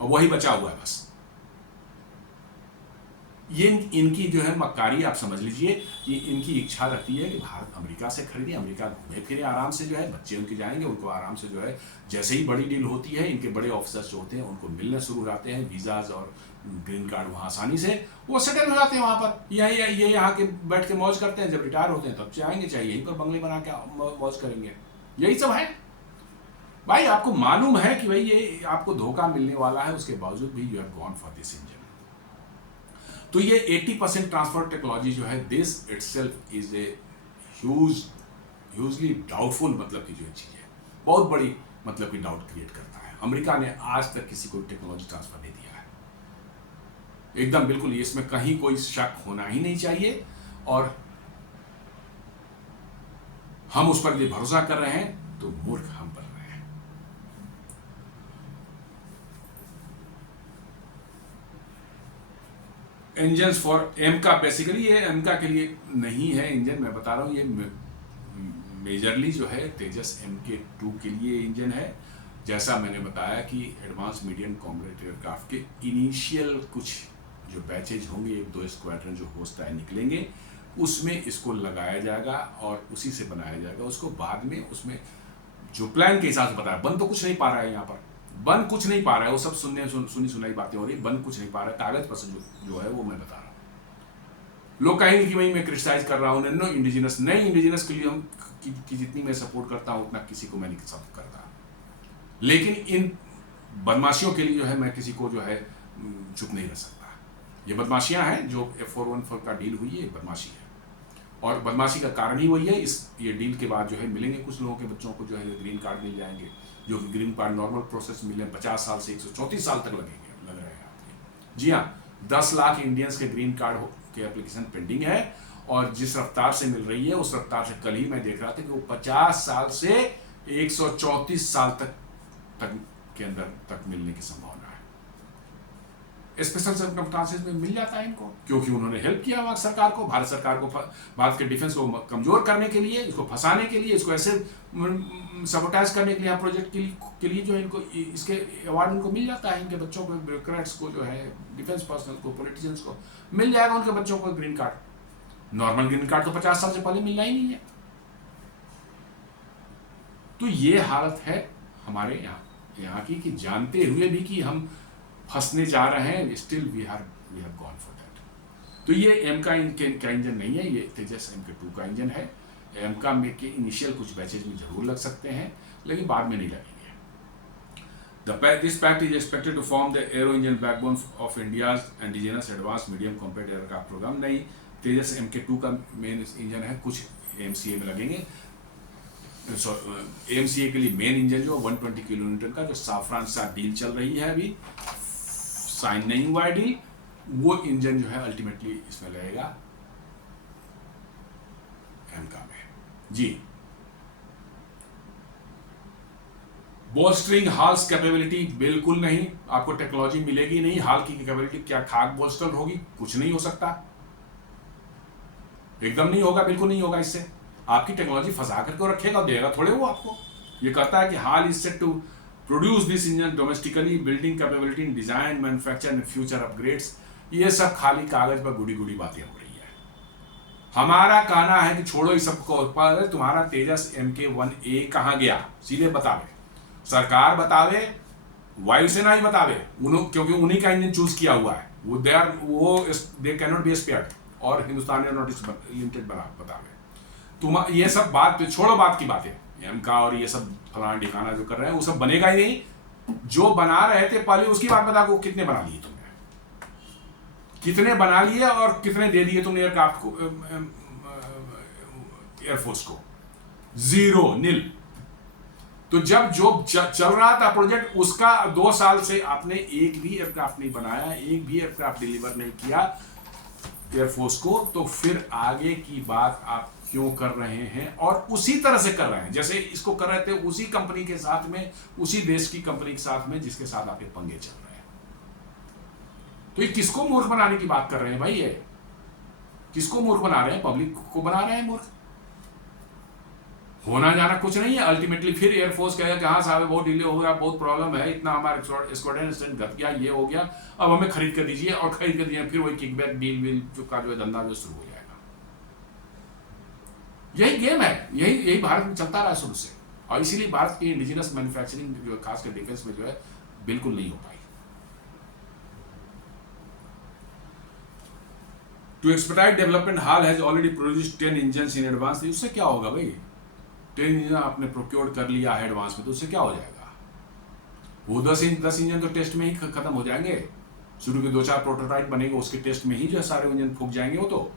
और वही बचा हुआ है बस। ये इनकी जो है मक्कारी, आप समझ लीजिए कि इनकी इच्छा रहती है कि भारत अमेरिका से खरीदे, अमेरिका घूमे फिरे आराम से, जो है बच्चे उनके जाएंगे, उनको आराम से जो है जैसे ही बड़ी डील होती है, इनके बड़े ऑफिसर्स जो होते हैं उनको मिलने शुरू हो जाते हैं, वीज़ाज और ग्रीन कार्ड वहाँ आसानी से वो सेटल हो जाते हैं वहाँ पर। ये यहाँ के बैठ के मौज करते हैं, जब रिटायर होते हैं तब चाहेंगे चाहिए यहीं पर बंगले बना के मौज करेंगे। यही सब है भाई। आपको मालूम है कि भाई ये आपको धोखा मिलने वाला है, उसके बावजूद भी you have gone for this engine. तो ये 80% ट्रांसफर टेक्नोलॉजी जो है, this itself is a hugely doubtful, मतलब की जो चीज़ है बहुत बड़ी, मतलब की डाउट क्रिएट करता है। अमेरिका ने आज तक किसी को टेक्नोलॉजी ट्रांसफर नहीं दिया है, एकदम बिल्कुल, इसमें कहीं कोई शक होना ही नहीं चाहिए। और हम उस पर यदि भरोसा कर रहे हैं तो मूर्ख हम बन रहे हैं। इंजन फॉर एमका, बेसिकली ये एमका के लिए नहीं है इंजन, मैं बता रहा हूँ, ये मेजरली जो है तेजस MK2 के लिए इंजन है। जैसा मैंने बताया कि एडवांस मीडियम कॉम्बैट एयरक्राफ्ट के इनिशियल कुछ जो बैचेज होंगे, 1-2 स्क्वाड्रन जो होस्ट है निकलेंगे, उसमें इसको लगाया जाएगा और उसी से बनाया जाएगा। उसको बाद में उसमें जो प्लान के हिसाब से बताया, बन तो कुछ नहीं पा रहा है यहाँ पर, बन कुछ नहीं पा रहा है, वो सब सुनी सुनाई बातें हो रही, बन कुछ नहीं पा रहा है, कागज पर जो है वो मैं बता रहा हूँ। लोग कहेंगे कि भाई मैं क्रिटिसाइज कर रहा हूँ, नो इंडिजिनस नहीं, इंडिजिनस के लिए हम की जितनी मैं सपोर्ट करता हूँ उतना किसी को मैं नहीं सपोर्ट करता, लेकिन इन बदमाशियों के लिए जो है मैं किसी को जो है चुप नहीं रह सकता। ये बदमाशियां हैं, जो F414 का डील हुई है, बदमाशी है, और बदमाशी का कारण ही वही है। ये डील के बाद जो है मिलेंगे कुछ लोगों के बच्चों को जो है ग्रीन कार्ड मिल जाएंगे, जो कि ग्रीन कार्ड नॉर्मल प्रोसेस मिले 50 साल से 134 साल तक लग रहे हैं आपके। जी हाँ, 10 लाख इंडियंस के ग्रीन कार्ड के एप्लीकेशन पेंडिंग है, और जिस रफ्तार से मिल रही है उस रफ्तार से कल ही मैं देख रहा था कि वो 50 साल से 134 साल तक के अंदर तक मिलने की संभावना है। स्पेशल सर्कमस्टांसेस में मिल जाता है इनको, क्योंकि उन्होंने हेल्प किया वहाँ सरकार को, भारत सरकार को, भारत के डिफेंस को कमजोर करने के लिए, इसको फंसाने के लिए, इसको ऐसे सबोटाइज करने के लिए, प्रोजेक्ट के लिए जो है इनको इसके अवार्ड इनको मिल जाता है। इनके बच्चों को, ब्यूरोक्रेट्स को जो है, डिफेंस पर्सनल को, पॉलिटिशियंस को मिल जाएगा उनके बच्चों को green card. Normal green card तो 50 साल से पहले मिलना ही नहीं है। तो ये हालत है हमारे यहाँ की, कि जानते हुए भी कि हम फंसने जा रहे हैं, still we have gone for that. तो ये एमका का इंजन नहीं है, ये तेजस MK2 का इंजन है। एमका में के इनिशियल कुछ बैचेज में जरूर लग सकते हैं, लेकिन बाद में नहीं लगेंगे। This pact is expected to form the aero engine backbone of India's indigenous advanced medium combat aircraft program। नहीं, तेजस MK2 का मेन इंजन है, कुछ AMCA में लगेंगे। AMCA के लिए मेन इंजन जो 120 किलोमीटर का, जो साफरान के साथ डील चल रही है, अभी साइन नहीं हुआ है डील, वो इंजन जो है अल्टीमेटली इसमें लगेगा एमका में। जी, बोल्स्टरिंग हाल्स कैपेबिलिटी बिल्कुल नहीं, आपको टेक्नोलॉजी मिलेगी नहीं। हाल की कैपेबिलिटी क्या खाक बोल्स्टर होगी? कुछ नहीं हो सकता, एकदम नहीं होगा, बिल्कुल नहीं होगा। इससे आपकी टेक्नोलॉजी फंसा करके रखेगा, देगा थोड़े वो आपको। ये कहता है कि HAL is set to produce this engine domestically, building capability in design, manufacture and future upgrades. ये सब खाली कागज पर गुड़ी गुड़ी बातें हो रही है। हमारा कहना है कि छोड़ो इस सबको, तुम्हारा तेजस MK1A कहाँ गया? सीधे बतावे, सरकार बतावे, वायुसेना ही बतावे, क्योंकि उन्हीं का इंजन चूज किया हुआ है। They can not be spared, और हिंदुस्तान एरोनॉटिक्स लिमिटेड बतावे। तुम ये सब बात छोड़ो, बात की बातें एमका और ये सब फलाना ठिकाना जो कर रहे हैं वो सब बनेगा ही नहीं। जो बना रहे थे पहले उसकी बात बता को, कितने बना लिए तुमने, कितने बना लिए और कितने दे दिए तुमने एयरक्राफ्ट को, एयरफोर्स को? 0, नील। तो जब जो चल रहा था प्रोजेक्ट, उसका 2 साल से आपने एक भी एयरक्राफ्ट नहीं बनाया, एक भी एयरक्राफ्ट डिलीवर नहीं किया। एयरफोर्स को, तो फिर आगे की बात आप क्यों कर रहे हैं और उसी तरह से कर रहे हैं जैसे इसको कर रहे थे, उसी कंपनी के साथ में, उसी देश की कंपनी के साथ में जिसके साथ आपके पंगे चल रहे हैं। तो ये किसको मूर्ख बनाने की बात कर रहे हैं भाई? ये किसको मूर्ख बना रहे हैं? पब्लिक को बना रहे हैं मूर्ख। होना जाना कुछ नहीं है। अल्टीमेटली फिर एयरफोर्स कहेगा कि हाँ साहब बहुत डिले हो गया, बहुत प्रॉब्लम है, इतना हमारे स्क्वाड्रन स्ट्रेंथ घट गया, ये हो गया, अब हमें खरीद कर दीजिए, और खरीद कर दिए फिर वही किकबैक डील विल का जो है धंधा जो शुरू हो जाएगा। यही गेम है, यही भारत में चलता रहा शुरू से, और इसीलिए भारत की इंडिजिनस मैन्युफैक्चरिंग जो है खासकर डिफेंस में जो है बिल्कुल नहीं हो पाई। To expedite development HAL has already produced 10 engine in advance. उससे क्या होगा भाई? 10 इंजन आपने प्रोक्योर कर लिया है एडवांस में, तो उससे क्या हो जाएगा? वो 10 इंजन तो टेस्ट में ही खत्म हो जाएंगे। शुरू के 2-4 प्रोटोटाइप बनेंगे, उसके टेस्ट में ही जो सारे इंजन फूक जाएंगे। वो तो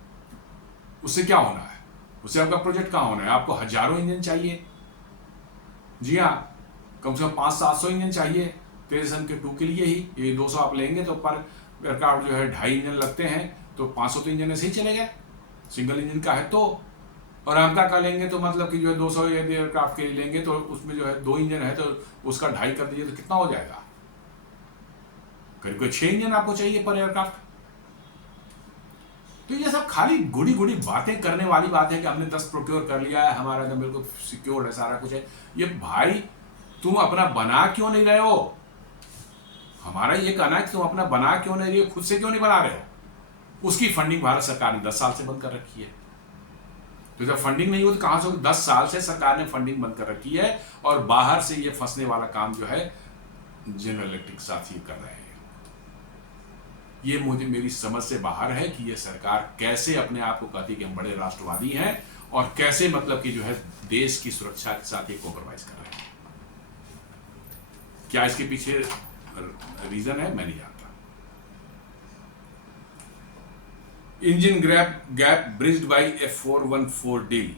उससे क्या होना है? उससे आपका प्रोजेक्ट कहाँ होना है? आपको हजारों इंजन चाहिए। जी हाँ, कम से कम 500-700 इंजन चाहिए तेजस MK2 के लिए ही। ये 200 आप लेंगे तो पर एयरक्राफ्ट जो है 2.5 इंजन लगते हैं, तो 500 तो इंजन ऐसे ही चलेगा सिंगल इंजन का है तो। और एमका का लेंगे तो मतलब कि जो है 200 यदि एयरक्राफ्ट के लिए लेंगे तो उसमें जो है 2 इंजन है तो उसका 2.5 कर दीजिए तो कितना हो जाएगा? करीब कोई 6 इंजन आपको चाहिए पर एयरक्राफ्ट। तो ये सब खाली गुड़ी गुड़ी बातें करने वाली बात है कि हमने 10 प्रोक्योर कर लिया है, हमारा एकदम बिल्कुल सिक्योर है, सारा कुछ है। ये भाई तुम अपना बना क्यों नहीं रहे हो? हमारा ये कहना है कि तुम अपना बना क्यों नहीं रहे हो, खुद से क्यों नहीं बना रहे हो? उसकी फंडिंग भारत सरकार ने 10 साल से बंद कर रखी है। तो जब फंडिंग नहीं हो तो कहां से होगी? 10 साल से सरकार ने फंडिंग बंद कर रखी है, और बाहर से ये फंसने वाला काम जो है जनरल इलेक्ट्रिक साथ ही कर रहे हैं। ये मुझे मेरी समझ से बाहर है कि ये सरकार कैसे अपने आप को कहती है कि हम बड़े राष्ट्रवादी हैं, और कैसे मतलब कि जो है देश की सुरक्षा के साथ ये कॉम्प्रोमाइज कर रहे हैं। क्या इसके पीछे रीजन है? मैं नहीं जानता। Engine gap bridged by F414 deal.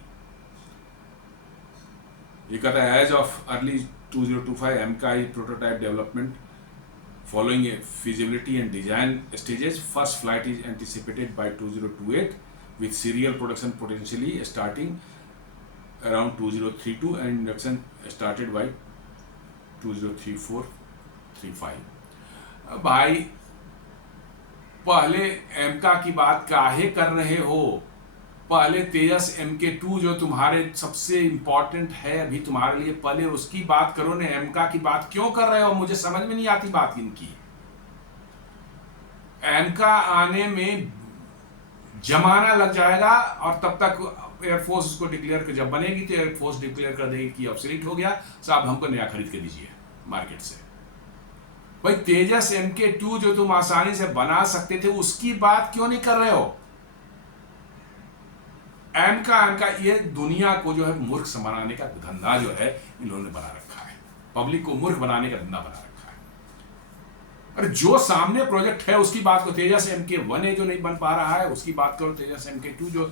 ये कहता है as of early 2025 AMCA prototype development following a feasibility and design stages. First flight is anticipated by 2028 with serial production potentially starting around 2032 and induction started by 2034-35। भाई पहले एमका की बात काहे कर रहे हो? पहले तेजस MK2 जो तुम्हारे सबसे इंपॉर्टेंट है अभी तुम्हारे लिए, पहले उसकी बात करो ने। एमका की बात क्यों कर रहे हो? मुझे समझ में नहीं आती बात इनकी। एमका आने में जमाना लग जाएगा, और तब तक एयरफोर्स उसको डिक्लेयर कर, जब बनेगी तो एयरफोर्स डिक्लेयर कर देगी कि ऑब्सोलीट हो गया, साहब हमको नया खरीद के दीजिए मार्केट से। भाई तेजस MK2 जो तुम आसानी से बना सकते थे, उसकी बात क्यों नहीं कर रहे हो? एमका ये दुनिया को जो है मूर्ख बनाने का धंधा जो है इन्होंने बना रखा है। पब्लिक को मूर्ख बनाने का धंधा बना रखा है। और जो सामने प्रोजेक्ट है उसकी बात करो। तेजस MK1 जो नहीं बन पा रहा है उसकी बात करो, तेजस MK2 जो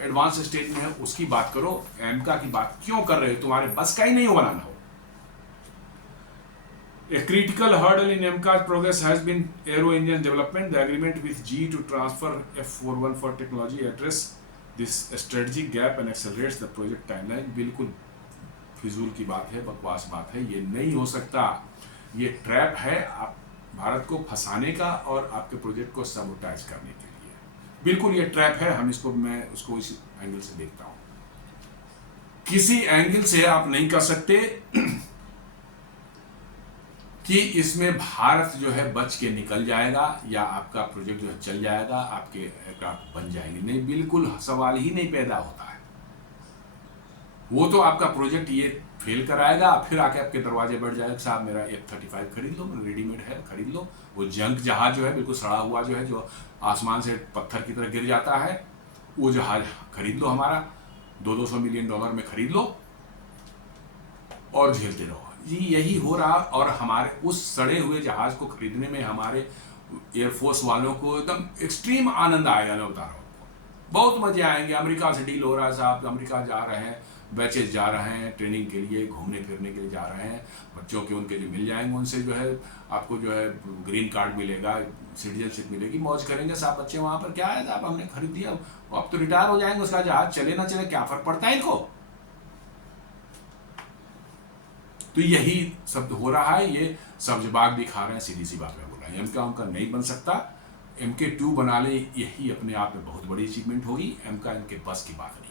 एडवांस स्टेज में है उसकी बात करो। एमका की बात क्यों कर रहे हो? तुम्हारे बस का ही नहीं हो बनाना हो। A critical hurdle in MCA's progress has been aero engine development. The agreement with GE to transfer F414 technology address this strategic gap and accelerates the project timeline। बिल्कुल फिजूल की बात है, बकवास बात है, ये नहीं हो सकता। ये ट्रैप है आप भारत को फंसाने का और आपके प्रोजेक्ट को सबोटाइज करने के लिए। बिल्कुल ये ट्रैप है। हम इसको, मैं उसको इस एंगल से देखता हूँ। किसी एंगल से आप नहीं कर सकते कि इसमें भारत जो है बच के निकल जाएगा या आपका प्रोजेक्ट जो है चल जाएगा, आपके एयरक्राफ्ट बन जाएंगे। नहीं, बिल्कुल सवाल ही नहीं पैदा होता है। वो तो आपका प्रोजेक्ट ये फेल कराएगा, फिर आके आपके दरवाजे बैठ जाएगा, साहब मेरा F-35 खरीद लो, रेडीमेड है खरीद लो। वो जंग जहाज जो है बिल्कुल सड़ा हुआ जो है, जो आसमान से पत्थर की तरह गिर जाता है, वो जहाज खरीद लो, हमारा $200 मिलियन में खरीद लो और झेलते रहो। जी यही हो रहा। और हमारे उस सड़े हुए जहाज को खरीदने में हमारे एयरफोर्स वालों को एकदम एक्सट्रीम आनंद आएगा। मैं बता रहा हूँ, बहुत मजे आएंगे। अमेरिका से डील हो रहा है साहब, अमेरिका जा रहे हैं, बैचेज जा रहे हैं ट्रेनिंग के लिए, घूमने फिरने के लिए जा रहे हैं। बच्चों के उनके जो मिल जाएंगे, उनसे जो है आपको जो है ग्रीन कार्ड मिलेगा, सिटीजनशिप मिलेगी, मौज करेंगे साहब बच्चे वहाँ पर। क्या है साहब, हमने खरीद दिया, अब तो रिटायर हो जाएंगे, उसका जहाज चले ना चले क्या फर्क पड़ता है इनको। तो यही सब हो रहा है, ये सब्जबाग दिखा रहे हैं, सीधी सी बात में बोल रहे हैं। एमका उनका नहीं बन सकता, MK2 बना ले, यही अपने आप में बहुत बड़ी अचीवमेंट होगी। एमका इनके बस की बात नहीं है।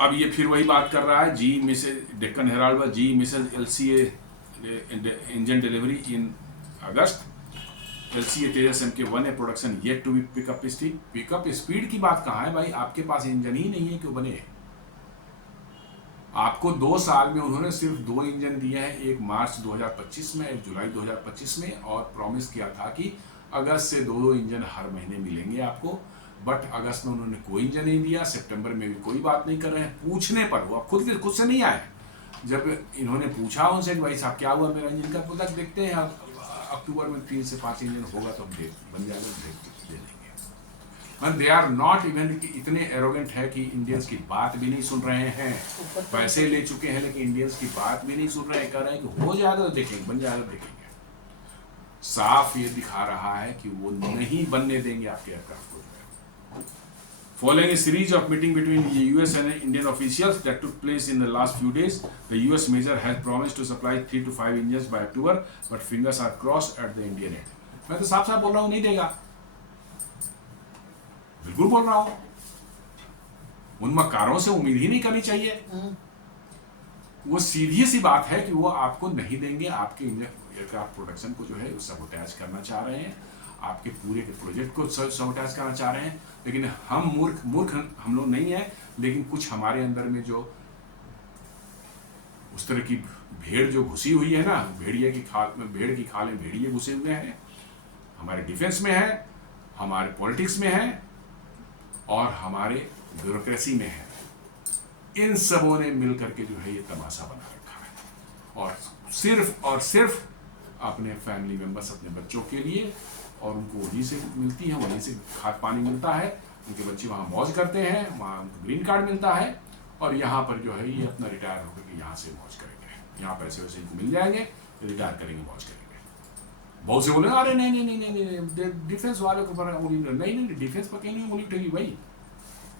अब ये फिर वही बात कर रहा है, GE misses Deccan Herald GE misses LCA engine delivery in August, LCA Tejas MK1 production yet to be pick up speed. Pick up speed की बात कहाँ है भाई, आपके पास इंजन ही नहीं है, क्यों बने। आपको 2 साल में उन्होंने सिर्फ 2 इंजन दिए हैं, एक मार्च 2025 में, एक जुलाई 2025 में, और प्रॉमिस किया था कि अगस्त से 2 इंजन हर महीने मिलेंगे आपको। बट अगस्त में उन्होंने कोई इंजन नहीं दिया, सितंबर में भी कोई बात नहीं कर रहे हैं। पूछने पर वो खुद से नहीं आए, जब इन्होंने पूछा उनसे कि भाई साहब क्या हुआ मेरा इंजन का, बोला देखते हैं अक्टूबर में 3 से 5 इंजन होगा तो हम बन जाएगा, दे देंगे। दे आर नॉट इवन, इतने एरोगेंट है कि इंडियंस की बात भी नहीं सुन रहे हैं। पैसे ले चुके हैं लेकिन इंडियंस की बात भी नहीं सुन रहे हैं, कह रहे हैं कि हो जाएगा तो देखेंगे, बन जाएगा तो देखेंगे। साफ ये दिखा रहा है कि वो नहीं बनने देंगे आपके एयरक्राफ्ट को। Following a series of meetings between the US and Indian officials that took place in the last few days, the US major has promised to supply 3 to 5 engines by October, but fingers are crossed at the Indian end. मैं तो साफ बोल रहा हूँ, नहीं देगा, बिल्कुल बोल रहा हूँ। उन मक्कारों से उम्मीद ही नहीं करनी चाहिए। वो सीधी सी बात है कि वो आपको नहीं देंगे, आपके एयरक्राफ्ट प्रोडक्शन को जो है वो सबोटेज करना चाह रहे हैं, आपके पूरे के प्रोजेक्ट को सबोटेज करना चाह रहे हैं। लेकिन हम मूर्ख हम लोग नहीं है, लेकिन कुछ हमारे अंदर में जो उस तरह की भेड़ जो घुसी हुई है ना, भेड़ की खाल में भेड़िए घुसे हुए हैं, हमारे डिफेंस में है, हमारे पॉलिटिक्स में है और हमारे ब्यूरोक्रेसी में है। इन सबों ने मिल करके जो है ये तमाशा बना रखा है, और सिर्फ अपने फैमिली मेंबर्स, अपने बच्चों के लिए, और उनको वहीं से मिलती है, वहीं से खाद पानी मिलता है, उनके बच्चे वहाँ मौज करते हैं, वहाँ उनको ग्रीन कार्ड मिलता है, और यहाँ पर जो है ये अपना रिटायर होकर के यहाँ से मौज करेंगे, यहाँ पैसे वैसे इनको मिल जाएंगे, रिटायर करेंगे, मौज करेंगे। बहुत से बोले अरे नहीं डिफेंस वाले को पर नहीं, डिफेंस पर कहीं नहीं उंगली उठेगी भाई।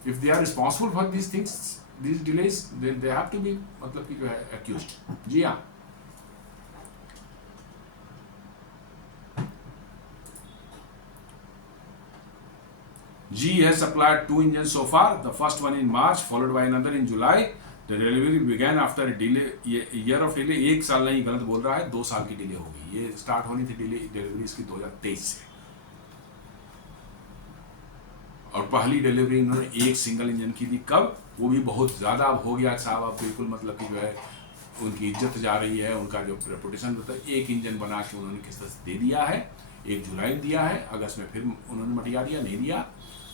If they are responsible for this things, this delays, then they have to be, मतलब कि जो है एक्यूज्ड। जी हाँ, GE has supplied 2 engines so far, the first one in March, followed by another in July. The delivery began after a delay, year of delay। 1 साल नहीं, गलत बोल रहा है, 2 साल की डिले होगी। ये स्टार्ट होनी थी डिलीवरी इसकी 2023 से, और पहली डिलीवरी इन्होंने 1 सिंगल इंजन की थी। कब? वो भी बहुत ज़्यादा अब हो गया साहब, अब बिल्कुल मतलब कि जो है उनकी इज्जत जा रही है, उनका जो रेपुटेशन होता है। 1 इंजन बना के उन्होंने किस तरह से दे दिया है, 1 जुलाई दिया है, अगस्त में फिर उन्होंने मटिया दिया, नहीं दिया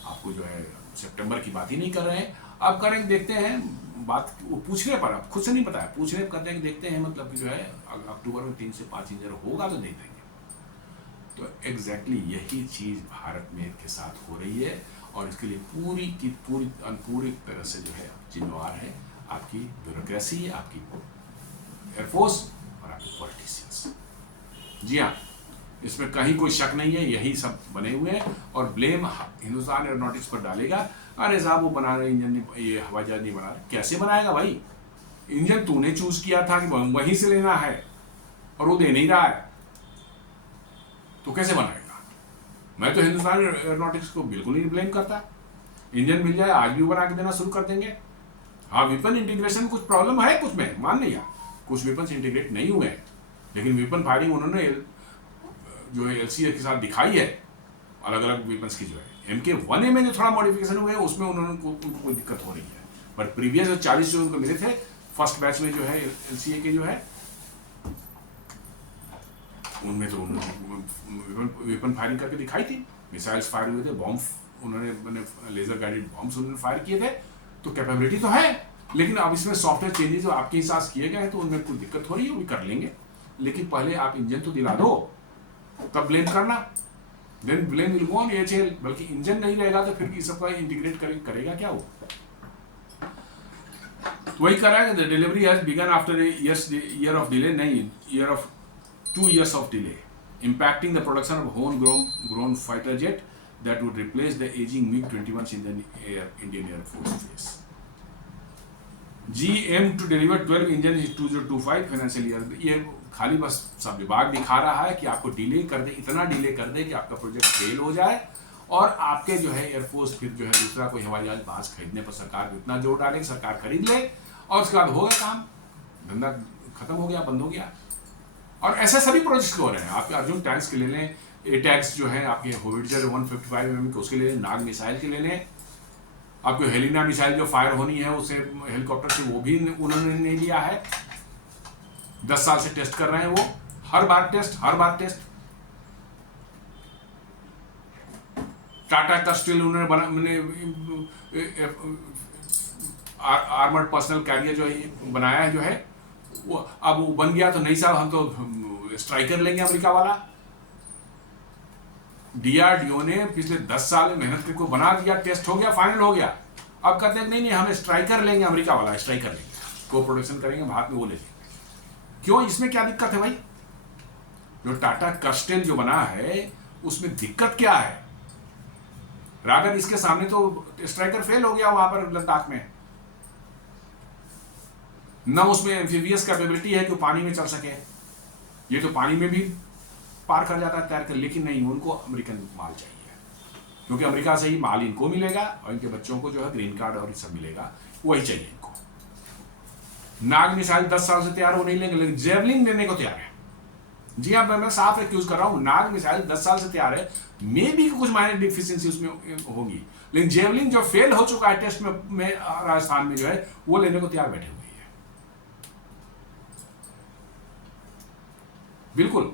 आपको, जो है सितंबर की बात ही नहीं कर रहे हैं। अब करेंगे, देखते हैं, बात वो पूछने पर, अब खुद से नहीं पता है, पूछने पर करते हैं कि देखते हैं, मतलब कि जो है अक्टूबर में 3 से 5 इंजन होगा तो नहीं देंगे। तो एग्जैक्टली यही चीज़ भारत में के साथ हो रही है, और इसके लिए पूरी तरह से जो है जिम्मेवार है आपकी ब्यूरोक्रेसी, आपकी एयरफोर्स और आपके पॉलिटिशियंस। जी हाँ, इसमें कहीं कोई शक नहीं है, यही सब बने हुए हैं, और ब्लेम हिंदुस्तान एरोनॉटिक्स पर डालेगा। अरे साहब वो बना रहे इंजन, ये हवाई जहाज नहीं बना रहे। कैसे बनाएगा भाई? इंजन तूने चूज किया था कि वहीं से लेना है, और वो दे नहीं रहा है, तो कैसे बनाएगा? मैं तो हिंदुस्तान एरोनॉटिक्स को बिल्कुल नहीं ब्लेम करता। इंजन मिल जाए आज भी बना के देना शुरू कर देंगे। हाँ, वेपन इंटीग्रेशन में कुछ प्रॉब्लम है, कुछ में मान लिया, कुछ वेपन इंटीग्रेट नहीं हुए हैं, लेकिन वेपन फायरिंग उन्होंने जो है LCA के साथ दिखाई है, अलग अलग वेपन्स की जो है। MK1A में जो थोड़ा मॉडिफिकेशन हुए हैं उसमें उनको कोई दिक्कत हो रही है, बट प्रीवियस जो 40 जो उनको मिले थे फर्स्ट बैच में जो है LCA के जो है, उनमें तो वेपन फायरिंग करके दिखाई थी, मिसाइल्स फायर हुए थे, बॉम्ब उन्होंने लेजर गाइडेड बॉम्ब्स उन्होंने फायर किए थे, तो कैपेबिलिटी तो है। लेकिन अब इसमें सॉफ्टवेयर चेंजेस जो आपके हिसाब से किए गए हैं, तो उनमें कोई दिक्कत हो रही है, वो भी कर लेंगे, लेकिन पहले आप इंजन तो दिला दो, तब ब्लेम करना। Then blame will go on HAL. बल्कि इंजन नहीं रहेगा तो फिर ये सबका इंटीग्रेट करेगा क्या वो? वही कर रहा है कि delivery has begin after year of delay, नहीं, year of 2 years of delay, impacting the production of homegrown fighter jet that would replace the aging MiG-21s in the Indian Air Force base. GM to deliver 12 engines in 2025 financial year. ये खाली बस सब विभाग दिखा रहा है कि आपको डिले कर दे, इतना डिले कर दे कि आपका प्रोजेक्ट फेल हो जाए और आपके जो है एयरफोर्स फिर जो है दूसरा कोई हवाई जहाज बाज खरीदने पर सरकार को इतना जोर डाले कि सरकार खरीद ले और उसके बाद हो गया काम, धंधा खत्म हो गया, बंद हो गया। और ऐसे सभी प्रोजेक्ट्स हो रहे हैं। आपके अर्जुन टैंक्स के ले लें, एटैक्स जो है आपके होविट्जर 155 mm के उसके ले लें, नाग मिसाइल के ले लें, आपको हेलिना मिसाइल जो फायर होनी है उसे हेलीकॉप्टर से, वो भी उन्होंने नहीं लिया है। 10 साल से टेस्ट कर रहे हैं वो, हर बार टेस्ट। टाटा कस्टिल उन्होंने आर्मर्ड पर्सनल कैरियर जो है बनाया है, जो है वो अब वो बन गया तो नहीं साहब हम तो स्ट्राइकर लेंगे अमेरिका वाला। डीआरडीओ ने पिछले 10 साल में मेहनत करके बना दिया, टेस्ट हो गया, फाइनल हो गया। अब कहते हैं नहीं हम स्ट्राइकर लेंगे, अमेरिका वाला स्ट्राइकर लेंगे, को प्रोडक्शन करेंगे, भारत में वो लेंगे। क्यों, इसमें क्या दिक्कत है भाई? जो टाटा कस्टिल जो बना है उसमें दिक्कत क्या है? रागर इसके सामने तो स्ट्राइकर फेल हो गया वहां पर लद्दाख में। न उसमें एम्फीबियस कैपेबिलिटी है कि वो पानी में चल सके, ये तो पानी में भी पार कर जाता है तैर कर। लेकिन नहीं, उनको अमेरिकन माल चाहिए, क्योंकि अमेरिका से ही माल इनको मिलेगा और इनके बच्चों को जो है ग्रीन कार्ड और ये सब मिलेगा, वही चाहिए इनको। नाग मिसाइल 10 साल से तैयार हो नहीं लेंगे, लेकिन जेवलिन देने को तैयार है। जी हाँ, मैं साफ एक्यूज कर रहा हूँ, नाग मिसाइल 10 साल से तैयार है, मे भी कुछ माइनर डिफिशियंसी उसमें होगी, लेकिन जेवलिन जो फेल हो चुका है टेस्ट में राजस्थान में जो है, वो लेने को तैयार बैठे हुए। बिल्कुल,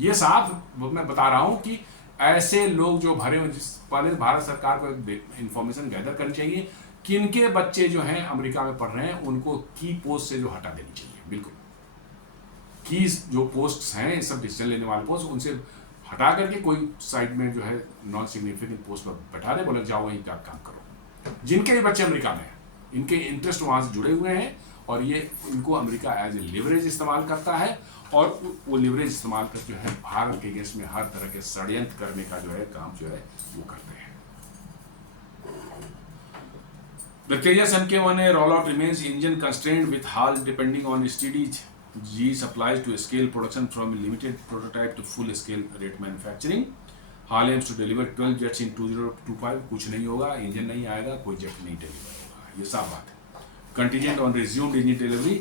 ये साफ मैं बता रहा हूं कि ऐसे लोग जो भरे हुए, पहले भारत सरकार को इंफॉर्मेशन गैदर करनी चाहिए, किनके बच्चे जो हैं अमेरिका में पढ़ रहे हैं उनको की पोस्ट से जो हटा देनी चाहिए। बिल्कुल, की जो पोस्ट्स हैं, सब डिसीजन लेने वाले पोस्ट, उनसे हटा करके कोई साइड में जो है नॉन सिग्निफिकेंट पोस्ट पर बैठा दे, बोले जाओ वहीं पे आप काम करो। जिनके भी बच्चे अमेरिका में हैं, इनके इंटरेस्ट वहां से जुड़े हुए हैं और ये इनको अमेरिका एज ए लिवरेज इस्तेमाल करता है और वो लिवरेज इस्तेमाल कर जो है भारत के अगेंस्ट में हर तरह के षड्यंत्र करने का जो है काम जो है वो करते हैं। The Tejas Mk1A rollout remains engine constrained with HAL depending on STD-G supplies to scale production from limited prototype to full scale rate manufacturing. HAL aims to deliver 12 jets in 2025. कुछ नहीं होगा, इंजन नहीं आएगा, कोई jet नहीं deliver होगा, ये साफ बात है। Contingent on resumed engine delivery,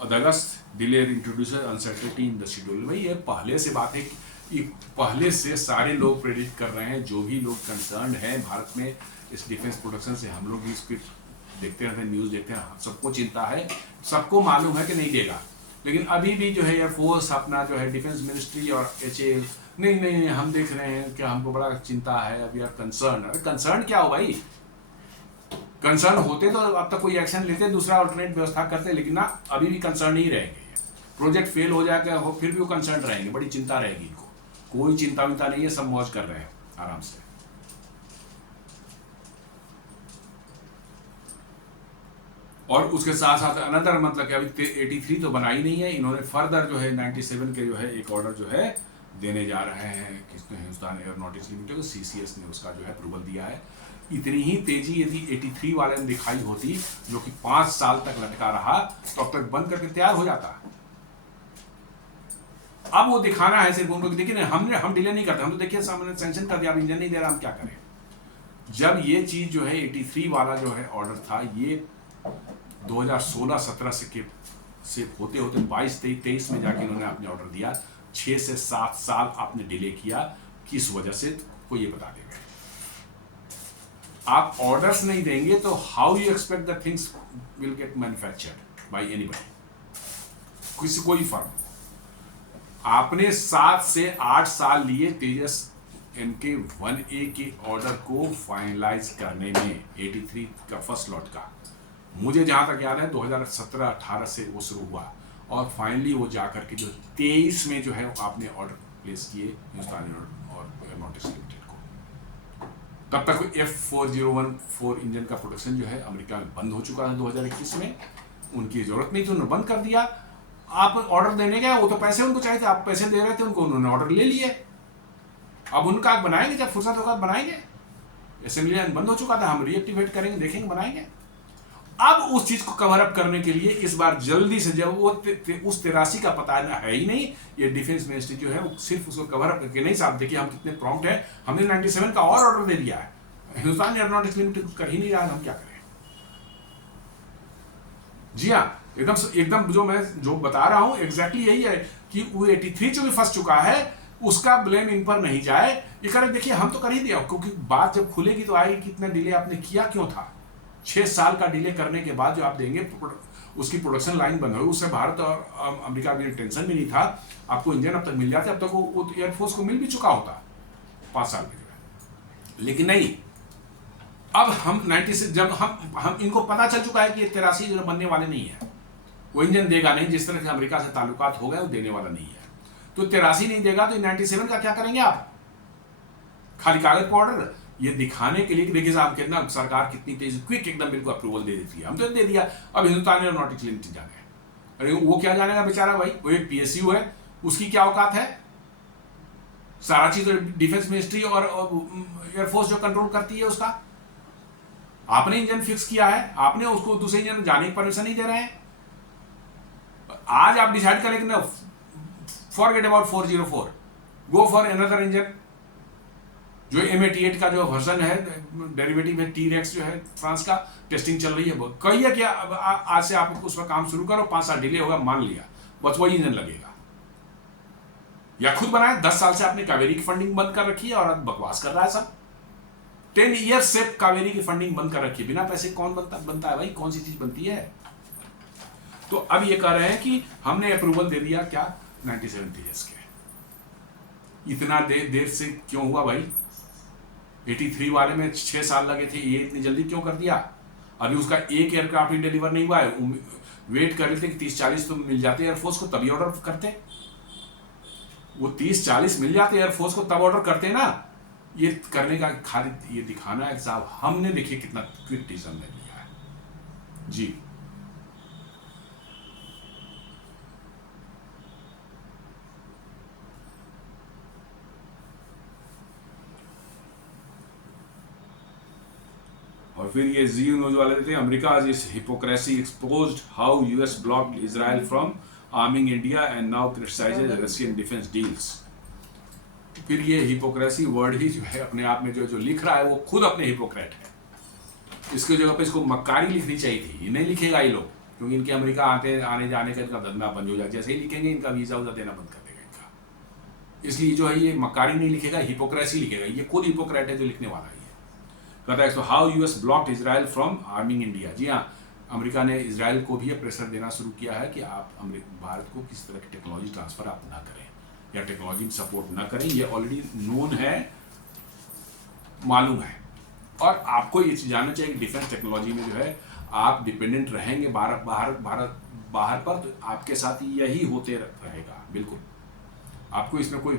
August delay introduces uncertainty in the schedule। भाई ये पहले से बात है कि पहले से सारे लोग प्रेडिक्ट कर रहे हैं, जो भी लोग कंसर्न हैं भारत में इस डिफेंस प्रोडक्शन से, हम लोग भी इसकी देखते रहते हैं, न्यूज़ देखते हैं, सबको चिंता है, सबको मालूम है कि नहीं देगा। लेकिन अभी भी जो है एयरफोर्स अपना जो है डिफेंस मिनिस्ट्री और एचएएल, नहीं हम देख रहे हैं कि हमको बड़ा चिंता है, अभी यार कंसर्न। अरे कंसर्न क्या हो भाई? कंसर्न होते तो अब तक कोई एक्शन लेते, दूसरा अल्टरनेट व्यवस्था करते, लेकिन ना, अभी भी कंसर्न ही रहेंगे। प्रोजेक्ट फेल हो जाएगा फिर भी वो कंसर्न रहेंगे, बड़ी चिंता रहेगी इनको। कोई चिंता विंता नहीं है, सब मौज कर रहे हैं आराम से। और उसके साथ साथ अनदर, मतलब कि अभी 83 तो बनाई नहीं है, इन्होंने फर्दर जो है 97 के जो है एक ऑर्डर जो है देने जा रहे हैं किसने, हिंदुस्तान एयरोनॉटिक्स लिमिटेड को। सीसीएस ने उसका जो है अप्रूवल दिया है। इतनी ही तेजी यदि 83 वाले ने दिखाई होती, जो कि 5 साल तक लटका रहा, तो अब तक बंद करके तैयार हो जाता। अब वो दिखाना है सिर्फ उनको, देखिए हम डिले नहीं करते, हम तो देखिए सामने सैंक्शन कर दिया, अब इंजन नहीं दे रहा, हम क्या करें। जब ये चीज जो है 83 वाला जो है ऑर्डर था, ये 2016-17 से होते होते 22-23 में जाके इन्होंने आपने ऑर्डर दिया। 6 से 7 साल आपने डिले किया, किस वजह से, कोई ये बता देगा। आप ऑर्डर्स नहीं देंगे तो how you expect the things will get manufactured by anybody, किसी कोई फर्म। आपने 7 से 8 साल लिए तेजस Mk1A के ऑर्डर को फाइनलाइज करने में, 83 का फर्स्ट लॉट का। मुझे जहां तक याद है 2017-18 से वो शुरू हुआ और फाइनली वो जाकर के जो 23 में जो है आपने ऑर्डर प्लेस किए हिंदुस्तान और एयरोनॉटिक्स लिमिटेड। तब तक F4014 इंजन का प्रोडक्शन जो है अमेरिका में बंद हो चुका था 2021 में। उनकी जरूरत नहीं थी, उन्होंने बंद कर दिया। आप ऑर्डर देने गए, वो तो पैसे उनको चाहिए थे, आप पैसे दे रहे थे उनको, उन्होंने ऑर्डर ले लिए। अब उनका बनाएंगे, जब फुर्सत होगा बनाएंगे। असेंबली लाइन बंद हो चुका था, हम रीएक्टिवेट करेंगे, देखेंगे, बनाएंगे। अब उस चीज को कवर अप करने के लिए इस बार जल्दी से, जब वो उस 83 का पता है ही नहीं, ये डिफेंस मिनिस्ट्री जो है वो सिर्फ उसको कवर अप करके नहीं, साहब देखिए हम कितने प्रॉम्प्ट है, हमने 97 का और ऑर्डर दे दिया है, हिंदुस्तान एरोनॉटिक्स लिमिटेड कर ही नहीं रहा है, हम क्या करें। जी हाँ, एकदम जो बता रहा हूं एग्जैक्टली यही है कि वो 83 जो भी फंस चुका है उसका ब्लेम इन पर नहीं जाए। ये करे, देखिए हम तो कर ही दिया, क्योंकि बात जब खुलेगी तो आएगी कितना डिले आपने किया क्यों था। 6 साल का डिले करने के बाद जो आप देंगे, उसकी प्रोडक्शन लाइन बंद हुई, उससे भारत और अमेरिका भी टेंशन भी नहीं था, आपको इंजन अब तक मिल जाते, अब तक वो एयरफोर्स को मिल भी चुका होता 5 साल में। लेकिन नहीं, अब हम 96 जब हम इनको पता चल चुका है कि 83 जो बनने वाले नहीं है, वो इंजन देगा नहीं, जिस तरह से अमेरिका से ताल्लुकात हो गए वो देने वाला नहीं है। तो 83 नहीं देगा तो 97 का क्या करेंगे आप? खाली कागज पर ऑर्डर, ये दिखाने के लिए कि देखिए साहब कितना सरकार कितनी तेज, क्विक एकदम बिल्कुल अप्रूवल दे देती है, हम तो दे दिया। अब हिंदुस्तान एरोनॉटिक्स लिमिटेड जाने, अरे वो क्या जानेगा बेचारा भाई, वो एक PSU है, उसकी क्या औकात है? सारा चीज तो डिफेंस मिनिस्ट्री और एयरफोर्स जो कंट्रोल करती है उसका। आपने इंजन फिक्स किया है, आपने उसको दूसरे इंजन में जाने की परमिशन नहीं दे रहे हैं। आज आप डिसाइड करें कि forget about 404, go for another engine, जो M88 का जो वर्जन है, डेरिवेटिव है, T-Rex जो है फ्रांस का, टेस्टिंग चल रही है। कहिए कि आज से आप उस पर काम शुरू करो, 5 साल डिले होगा, मान लिया, बस वही इंजन लगेगा। या खुद बनाए, 10 साल से आपने कावेरी की फंडिंग बंद कर रखी है और अब बकवास कर रहा है सब। 10 ईयर्स से कावेरी की फंडिंग बंद कर रखी है, बिना पैसे कौन बनता है भाई, कौन सी चीज बनती है? तो अब ये कह रहे हैं कि हमने अप्रूवल दे दिया, क्या 97 TS के। इतना देर से क्यों हुआ भाई? 83 वाले में 6 साल लगे थे, ये इतनी जल्दी क्यों कर दिया? अभी उसका एक एयरक्राफ्ट ही डिलीवर नहीं हुआ है, वेट कर रहे थे कि 30-40 तो मिल जाते एयरफोर्स को, तभी ऑर्डर करते। वो 30-40 मिल जाते एयरफोर्स को, तब ऑर्डर करते ना। ये करने का खाली ये दिखाना है साहब हमने देखिए कितना क्विक डिसीजन ले लिया है। जी और फिर ये जी न्यूज वाले देते हैं, America is hypocrisy exposed how US blocked Israel from arming India and now criticises Russian defence deals. फिर ये हिपोक्रेसी वर्ड ही जो है अपने आप में जो लिख रहा है वो खुद अपने हिपोक्रेट है। इसके जगह पे इसको मक्कारी लिखनी चाहिए थी, ये नहीं लिखेगा ये लोग, क्योंकि इनके अमेरिका आने जाने का इनका धंधा बंद हो जाए, जैसे ही लिखेंगे इनका वीजा उजा देना बंद कर देगा इनका। इसलिए जो है ये मक्कारी नहीं लिखेगा, हिपोक्रेसी लिखेगा, ये खुद हिपोक्रेट है जो लिखने वाला है। कहता है तो how US blocked Israel from arming India. जी हाँ, अमेरिका ने इजराइल को भी प्रेशर देना शुरू किया है कि आप भारत को किस तरह की टेक्नोलॉजी ट्रांसफर आप ना करें या टेक्नोलॉजी सपोर्ट ना करें। ये ऑलरेडी नोन है, मालूम है, और आपको ये चीज जानना चाहिए कि डिफेंस टेक्नोलॉजी में जो है आप डिपेंडेंट रहेंगे बाहर पर, तो आपके साथ यही होते रहेगा। बिल्कुल आपको इसमें कोई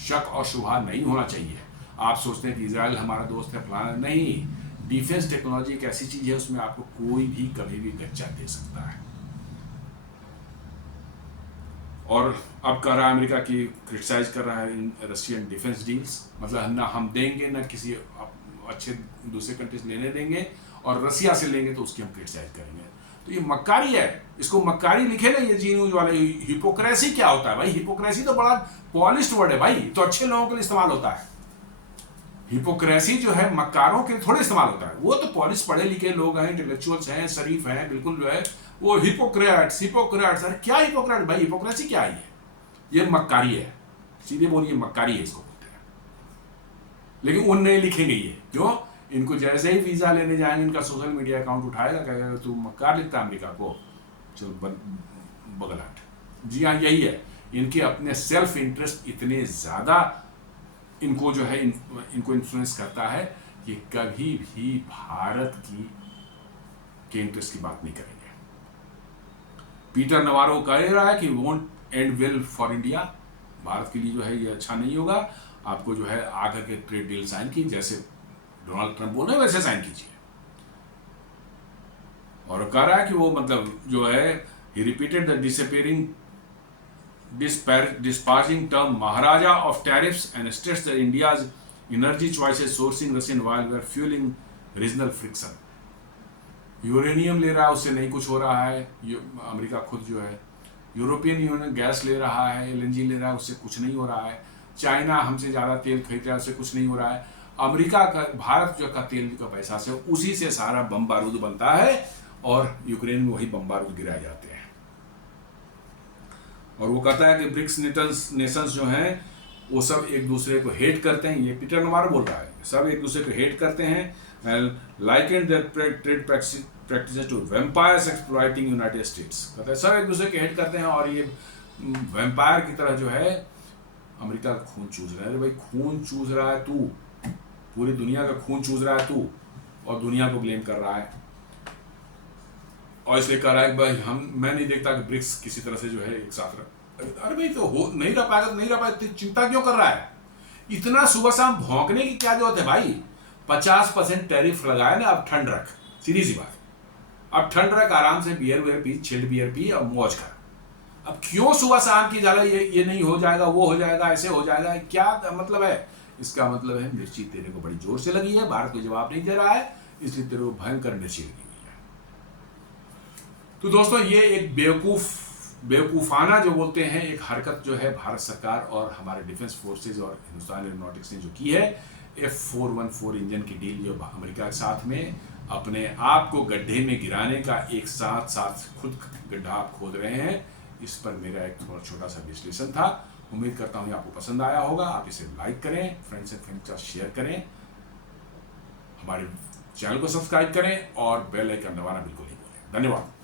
शक और शुबहा नहीं होना चाहिए। आप सोचते हैं कि इजराइल हमारा दोस्त है, फलाना नहीं। डिफेंस टेक्नोलॉजी एक ऐसी चीज है उसमें आपको कोई भी कभी भी गच्चा दे सकता है। और अब कह रहा है अमेरिका की क्रिटिसाइज कर रहा है इन रशियन डिफेंस डील्स, मतलब ना हम देंगे ना किसी अच्छे दूसरे कंट्रीज लेने देंगे, और रसिया से लेंगे तो उसकी हम क्रिटिसाइज करेंगे। तो ये मक्कारी है, इसको मक्कारी लिखे ना ये जी न्यूज वाले। हिपोक्रेसी क्या होता है भाई? हिपोक्रेसी तो बड़ा पॉलिश्ड वर्ड है भाई, तो अच्छे लोगों के लिए इस्तेमाल होता है। हिपोक्रेसी जो है मक्कारों के थोड़े इस्तेमाल होता है, वो तो पॉलिश पढ़े लिखे लोग हैं, इंटेलेक्चुअल्स हैं, शरीफ हैं, बिल्कुल जो है वो हिपोक्रेट्स। अरे क्या हिपोक्रेट भाई? हिपोक्रेसी क्या है? ये मक्कारी है, सीधे बोलिए मक्कारी है इसको बोलते हैं। लेकिन उन नहीं लिखेंगे ये, क्यों? इनको जैसे ही वीजा लेने जाएंगे इनका सोशल मीडिया अकाउंट उठाएगा, कहेगा तू मक्कार लिखता है अमेरिका को, चलो बगलाट। जी हाँ, यही है, इनके अपने सेल्फ इंटरेस्ट इतने ज्यादा इनको जो है इनको इन्फ्लुएंस करता है कि कभी भी भारत के इंटरेस्ट की बात नहीं करेंगे। पीटर नवारो कह रहा है कि won't end well for India, Bharat के लिए जो है ये अच्छा नहीं होगा। आपको जो है आकर के ट्रेड डील साइन की, जैसे डोनाल्ड ट्रंप बोल रहे हैं वैसे साइन कीजिए। और कह रहा है कि वो मतलब जो है ही repeated the disappearing disparaging term Maharaja of tariffs and stressed that India's energy choices sourcing Russian oil were fueling regional friction. Uranium ले रहा है, उससे नहीं कुछ हो रहा है। अमेरिका खुद जो है यूरोपियन यूनियन गैस ले रहा है, एलएनजी ले रहा है, उससे कुछ नहीं हो रहा है। चाइना हमसे ज़्यादा तेल खरीद रहा है, उससे कुछ नहीं हो रहा है। अमेरिका का भारत जो का तेल का पैसा से उसी से सारा बम बारूद बनता है और यूक्रेन में वही बम बारूद गिराए जाते हैं। और वो कहता है कि ब्रिक्स नेशंस जो हैं वो सब एक दूसरे को हेट करते हैं। ये पीटर नवारो बोल रहा है, सब एक दूसरे को हेट करते हैं। Likened their trade practices to vampires exploiting United States. कहता है सब एक दूसरे को हेट करते हैं और ये वैम्पायर की तरह जो है अमेरिका का खून चूस रहा है। अरे भाई खून चूस रहा है तू, पूरी दुनिया का खून चूस रहा है तू, और दुनिया को ब्लेम कर रहा है। और इसलिए कह रहा है भाई मैं नहीं देखता कि ब्रिक्स किसी तरह से जो है एक साथ रह। अरे भाई तो हो नहीं रह पाएगा तो नहीं रह पाएगा, चिंता क्यों कर रहा है? इतना सुबह शाम भौंकने की क्या जरूरत है भाई? 50% टैरिफ लगाया ना, अब ठंड रख, सीधी सी बात। अब ठंड रख, आराम से बियर वियर पी, चिल्ड बियर पी और मौज कर। अब क्यों सुबह शाम की ज्यादा ये नहीं हो जाएगा, वो हो जाएगा, ऐसे हो जाएगा, क्या मतलब है? इसका मतलब है मिर्ची तेरे को बड़ी जोर से लगी है, भारत को जवाब नहीं दे रहा है, इसलिए तेरे को भयंकर मिर्ची लगी हुई है। तो दोस्तों ये एक बेवकूफ़ाना जो बोलते हैं एक हरकत जो है भारत सरकार और हमारे डिफेंस फोर्सेज और हिंदुस्तान एरोनॉटिक्स ने जो की है, F414 इंजन की डील जो अमेरिका के साथ में अपने आप को गड्ढे में गिराने का एक साथ खुद गड्ढा आप खोद रहे हैं। इस पर मेरा एक थोड़ा छोटा सा विश्लेषण था। उम्मीद करता हूँ आपको पसंद आया होगा। आप इसे लाइक करें, फ्रेंड्स एंड फ्रेंड्स के साथ शेयर करें, हमारे चैनल को सब्सक्राइब करें और बेल आइकन दबाना बिल्कुल नहीं भूलें। धन्यवाद।